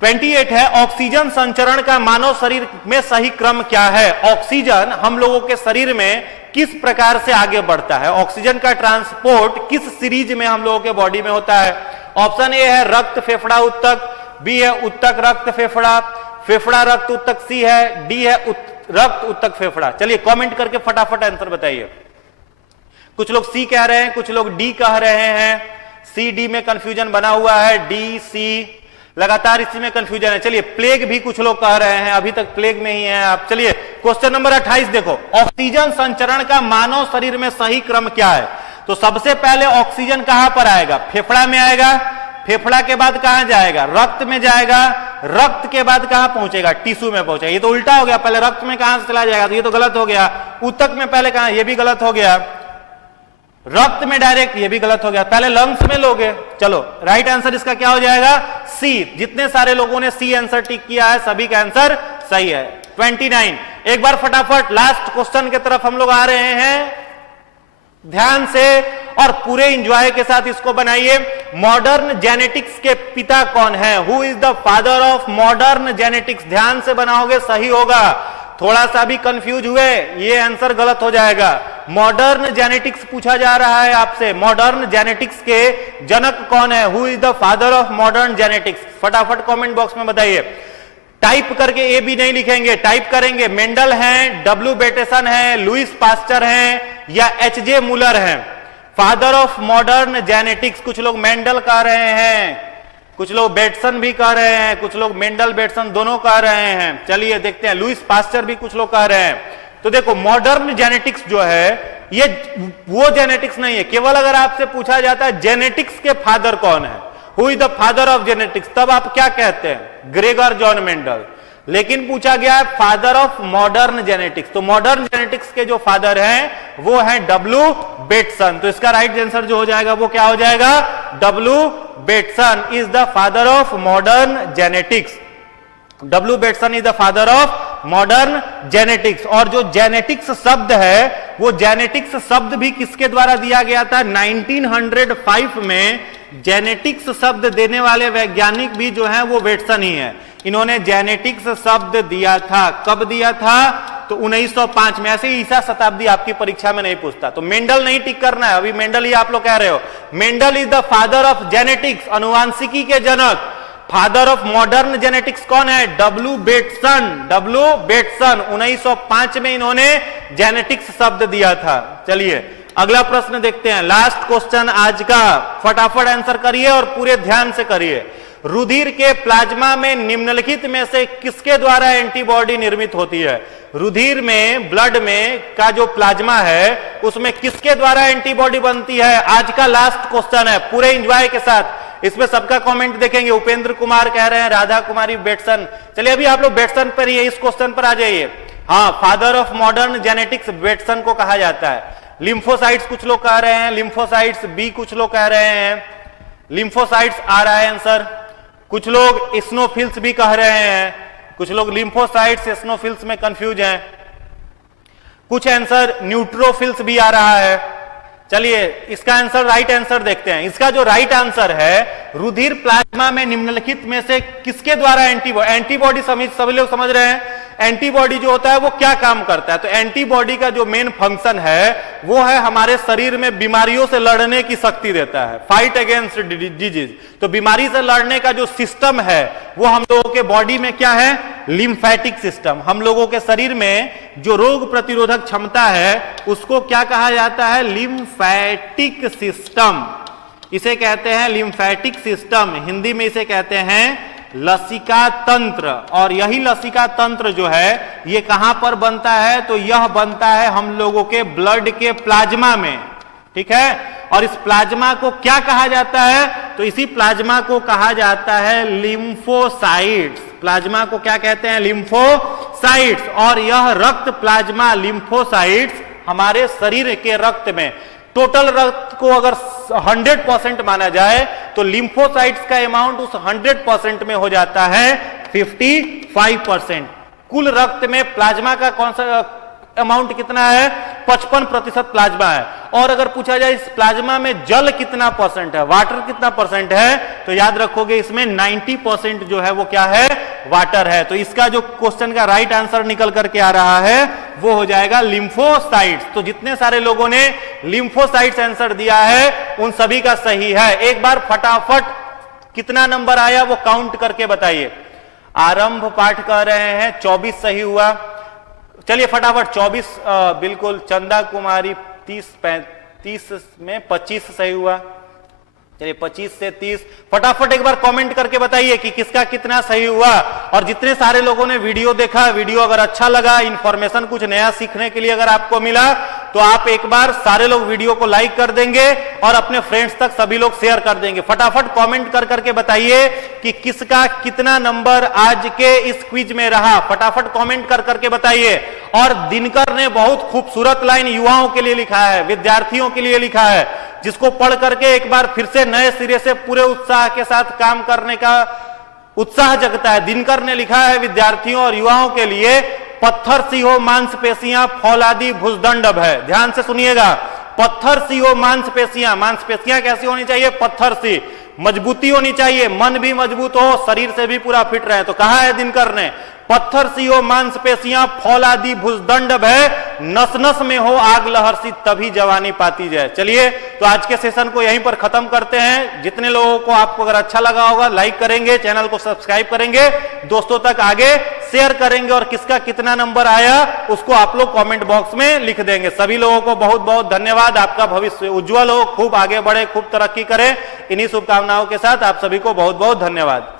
28 है, ऑक्सीजन संचरण का मानव शरीर में सही क्रम क्या है। ऑक्सीजन हम लोगों के शरीर में किस प्रकार से आगे बढ़ता है, ऑक्सीजन का ट्रांसपोर्ट किस सीरीज में हम लोगों के बॉडी में होता है। ऑप्शन ए है रक्त फेफड़ा उत्तक, बी है उत्तक रक्त फेफड़ा, फेफड़ा रक्त उत्तक सी है, डी है रक्त उत्तक फेफड़ा। चलिए कमेंट करके फटाफट आंसर बताइए। कुछ लोग सी कह रहे हैं, कुछ लोग डी कह रहे हैं। सी डी में कंफ्यूजन बना हुआ है, डी सी लगातार इसी में कंफ्यूजन है। चलिए प्लेग भी कुछ लोग कह रहे हैं, अभी तक प्लेग में ही हैं आप। चलिए क्वेश्चन नंबर 28 देखो, ऑक्सीजन संचरण का मानव शरीर में सही क्रम क्या है। तो सबसे पहले ऑक्सीजन कहां पर आएगा, फेफड़ा में आएगा, फेफड़ा के बाद कहां जाएगा, रक्त में जाएगा, रक्त के बाद कहां पहुंचेगा, टिश्यू में पहुंचेगा। ये तो उल्टा हो गया, पहले रक्त में कहां से चला जाएगा, तो ये तो गलत हो गया। उत्तक में पहले कहां, ये भी गलत हो गया। रक्त में डायरेक्ट, ये भी गलत हो गया, पहले लंग्स में लोगे। चलो राइट आंसर इसका क्या हो जाएगा, सी। जितने सारे लोगों ने सी आंसर टिक किया है सभी का आंसर सही है। 29 एक बार फटाफट लास्ट क्वेश्चन की तरफ हम लोग आ रहे हैं, ध्यान से और पूरे इंजॉय के साथ इसको बनाइए। मॉडर्न जेनेटिक्स के पिता कौन है, who is the father of modern genetics. ध्यान से बनाओगे सही होगा, थोड़ा सा भी कंफ्यूज हुए ये आंसर गलत हो जाएगा। मॉडर्न जेनेटिक्स पूछा जा रहा है आपसे, मॉडर्न जेनेटिक्स के जनक कौन है, who is the father of modern genetics. फटाफट कमेंट बॉक्स में बताइए। टाइप करके ए बी नहीं लिखेंगे, टाइप करेंगे। मेंडल हैं, डब्ल्यू बेटेसन है, लुइस पास्चर हैं या एच जे मुलर हैं। फादर ऑफ मॉडर्न जेनेटिक्स, कुछ लोग मेंडल कह रहे हैं, कुछ लोग बेटसन भी कह रहे हैं, कुछ लोग मेंडल बेटसन दोनों कह रहे हैं। चलिए देखते हैं, लुइस पास्चर भी कुछ लोग कह रहे हैं। तो देखो मॉडर्न जेनेटिक्स जो है ये वो जेनेटिक्स नहीं है। केवल अगर आपसे पूछा जाता है जेनेटिक्स के फादर कौन है, who is the father of genetics, तब आप क्या कहते हैं, ग्रेगर जॉन मेंडल। लेकिन पूछा गया है फादर ऑफ मॉडर्न जेनेटिक्स, तो मॉडर्न जेनेटिक्स के जो फादर हैं वो हैं डब्ल्यू बेटसन। तो इसका राइट आंसर जो हो जाएगा वो क्या हो जाएगा, W Bateson is the father of modern genetics. W Bateson is the father of modern genetics. और जो जेनेटिक्स शब्द है वो जेनेटिक्स शब्द भी किसके द्वारा दिया गया था, 1905 में जेनेटिक्स शब्द देने वाले वैज्ञानिक भी जो है वो बेटसन ही है। इन्होंने जेनेटिक्स शब्द दिया था, कब दिया था, तो 1905 में। ऐसे ईसा शताब्दी आपकी परीक्षा में नहीं पूछता, तो मेंडल नहीं टिक करना है। अभी मेंडल ही आप लोग कह रहे हो, Mendel is the father of genetics, अनुवांशिकी के जनक। फादर ऑफ मॉडर्न जेनेटिक्स कौन है, डब्ल्यू बेटसन। डब्ल्यू बेटसन 1905 में इन्होंने जेनेटिक्स शब्द दिया था। चलिए अगला प्रश्न देखते हैं, लास्ट क्वेश्चन आज का, फटाफट आंसर करिए और पूरे ध्यान से करिए। रुधिर के प्लाज्मा में निम्नलिखित में से किसके द्वारा एंटीबॉडी निर्मित होती है। रुधिर में, ब्लड में का जो प्लाज्मा है उसमें किसके द्वारा एंटीबॉडी बनती है। आज का लास्ट क्वेश्चन है, पूरे एंजॉय के साथ। इसमें सबका कमेंट देखेंगे। उपेंद्र कुमार कह रहे हैं, राधा कुमारी बेटसन। चलिए अभी आप लोग बेटसन पर ही है, इस क्वेश्चन पर आ जाइए। हाँ, father of modern genetics Bateson को कहा जाता है। लिम्फोसाइट्स कुछ लोग कह रहे हैं, लिम्फोसाइट्स बी कुछ लोग कह रहे हैं, लिम्फोसाइट्स आ रहा है आंसर। कुछ लोग स्नोफिल्स भी कह रहे हैं, कुछ लोग लिम्फोसाइट्स स्नोफिल्स में कंफ्यूज हैं। कुछ आंसर न्यूट्रोफिल्स भी आ रहा है। चलिए इसका आंसर, राइट आंसर देखते हैं। इसका जो राइट आंसर है, रुधिर प्लाज्मा में निम्नलिखित में से किसके द्वारा एंटीबॉडी सभी लोग समझ रहे हैं। एंटीबॉडी जो होता है वो क्या काम करता है, तो एंटीबॉडी का जो मेन फंक्शन है वो है हमारे शरीर में बीमारियों से लड़ने की शक्ति देता है, फाइट अगेंस्ट डिजीज। तो बीमारी से लड़ने का जो सिस्टम है वो हम लोगों के बॉडी में क्या है, लिम्फेटिक सिस्टम। हम लोगों के शरीर में जो रोग प्रतिरोधक क्षमता है उसको क्या कहा जाता है? Lymphatic system. इसे कहते हैं लिम्फेटिक सिस्टम, हिंदी में इसे कहते हैं लसिका तंत्र। और यही लसिका तंत्र जो है ये कहां पर बनता है? तो यह बनता है हम लोगों के ब्लड के प्लाज्मा में, ठीक है। और इस प्लाज्मा को क्या कहा जाता है? तो इसी प्लाज्मा को कहा जाता है लिम्फोसाइट्स। प्लाज्मा को क्या कहते हैं? लिम्फोसाइट्स। और यह रक्त प्लाज्मा लिम्फोसाइट्स हमारे शरीर के रक्त में, टोटल रक्त को अगर 100% माना जाए तो लिम्फोसाइट्स का अमाउंट उस 100% में हो जाता है 55%। कुल रक्त में प्लाज्मा का कौन सा अमाउंट कितना है? 55% प्लाज्मा है। और अगर पूछा जाए इस प्लाज्मा में जल कितना परसेंट है, वाटर कितना परसेंट है, तो याद रखोगे इसमें 90% जो है वो क्या है? वाटर है। तो इसका जो क्वेश्चन का राइट आंसर निकल करके आ रहा है वो हो जाएगा लिम्फोसाइट्स। तो जितने सारे लोगों ने लिम्फोसाइट्स आंसर दिया है उन सभी का सही है। एक बार फटाफट कितना नंबर आया वो काउंट करके बताइए। आरंभ पाठ कह रहे हैं 24 सही हुआ। चलिए फटाफट 24, बिल्कुल। चंदा कुमारी 30 में 25 सही हुआ। चलिए 25 से 30 फटाफट एक बार कमेंट करके बताइए कि किसका कितना सही हुआ। और जितने सारे लोगों ने वीडियो देखा, वीडियो अगर अच्छा लगा, इंफॉर्मेशन कुछ नया सीखने के लिए अगर आपको मिला, तो आप एक बार सारे लोग वीडियो को लाइक कर देंगे और अपने फ्रेंड्स तक सभी लोग शेयर कर देंगे। फटाफट कमेंट कर करके बताइए कि किसका कितना नंबर आज के इस क्विज में रहा। फटाफट कमेंट कर करके बताइए। और दिनकर ने बहुत खूबसूरत लाइन युवाओं के लिए लिखा है, विद्यार्थियों के लिए लिखा है, जिसको पढ़ करके एक बार फिर से नए सिरे से पूरे उत्साह के साथ काम करने का उत्साह जगता है। दिनकर ने लिखा है विद्यार्थियों और युवाओं के लिए, पत्थर सी हो मांसपेशियां, फौलादी भुजदंड है। ध्यान से सुनिएगा, पत्थर सी हो मांसपेशियां। मांसपेशियां कैसी होनी चाहिए? पत्थर सी, मजबूती होनी चाहिए, मन भी मजबूत हो, शरीर से भी पूरा फिट रहे। तो कहा है दिनकर ने, पत्थर सी हो मांसपेशियां, फौलादी भुजदंड भय, नस नस में हो आग लहर सी, तभी जवानी पाती जाए। चलिए तो आज के सेशन को यहीं पर खत्म करते हैं। जितने लोगों को आपको अगर अच्छा लगा होगा लाइक करेंगे, चैनल को सब्सक्राइब करेंगे, दोस्तों तक आगे शेयर करेंगे, और किसका कितना नंबर आया उसको आप लोग कमेंट बॉक्स में लिख देंगे। सभी लोगों को बहुत बहुत धन्यवाद। आपका भविष्य उज्जवल हो, खूब आगे बढ़े, खूब तरक्की करें। इन्हीं शुभकामनाओं के साथ आप सभी को बहुत बहुत धन्यवाद।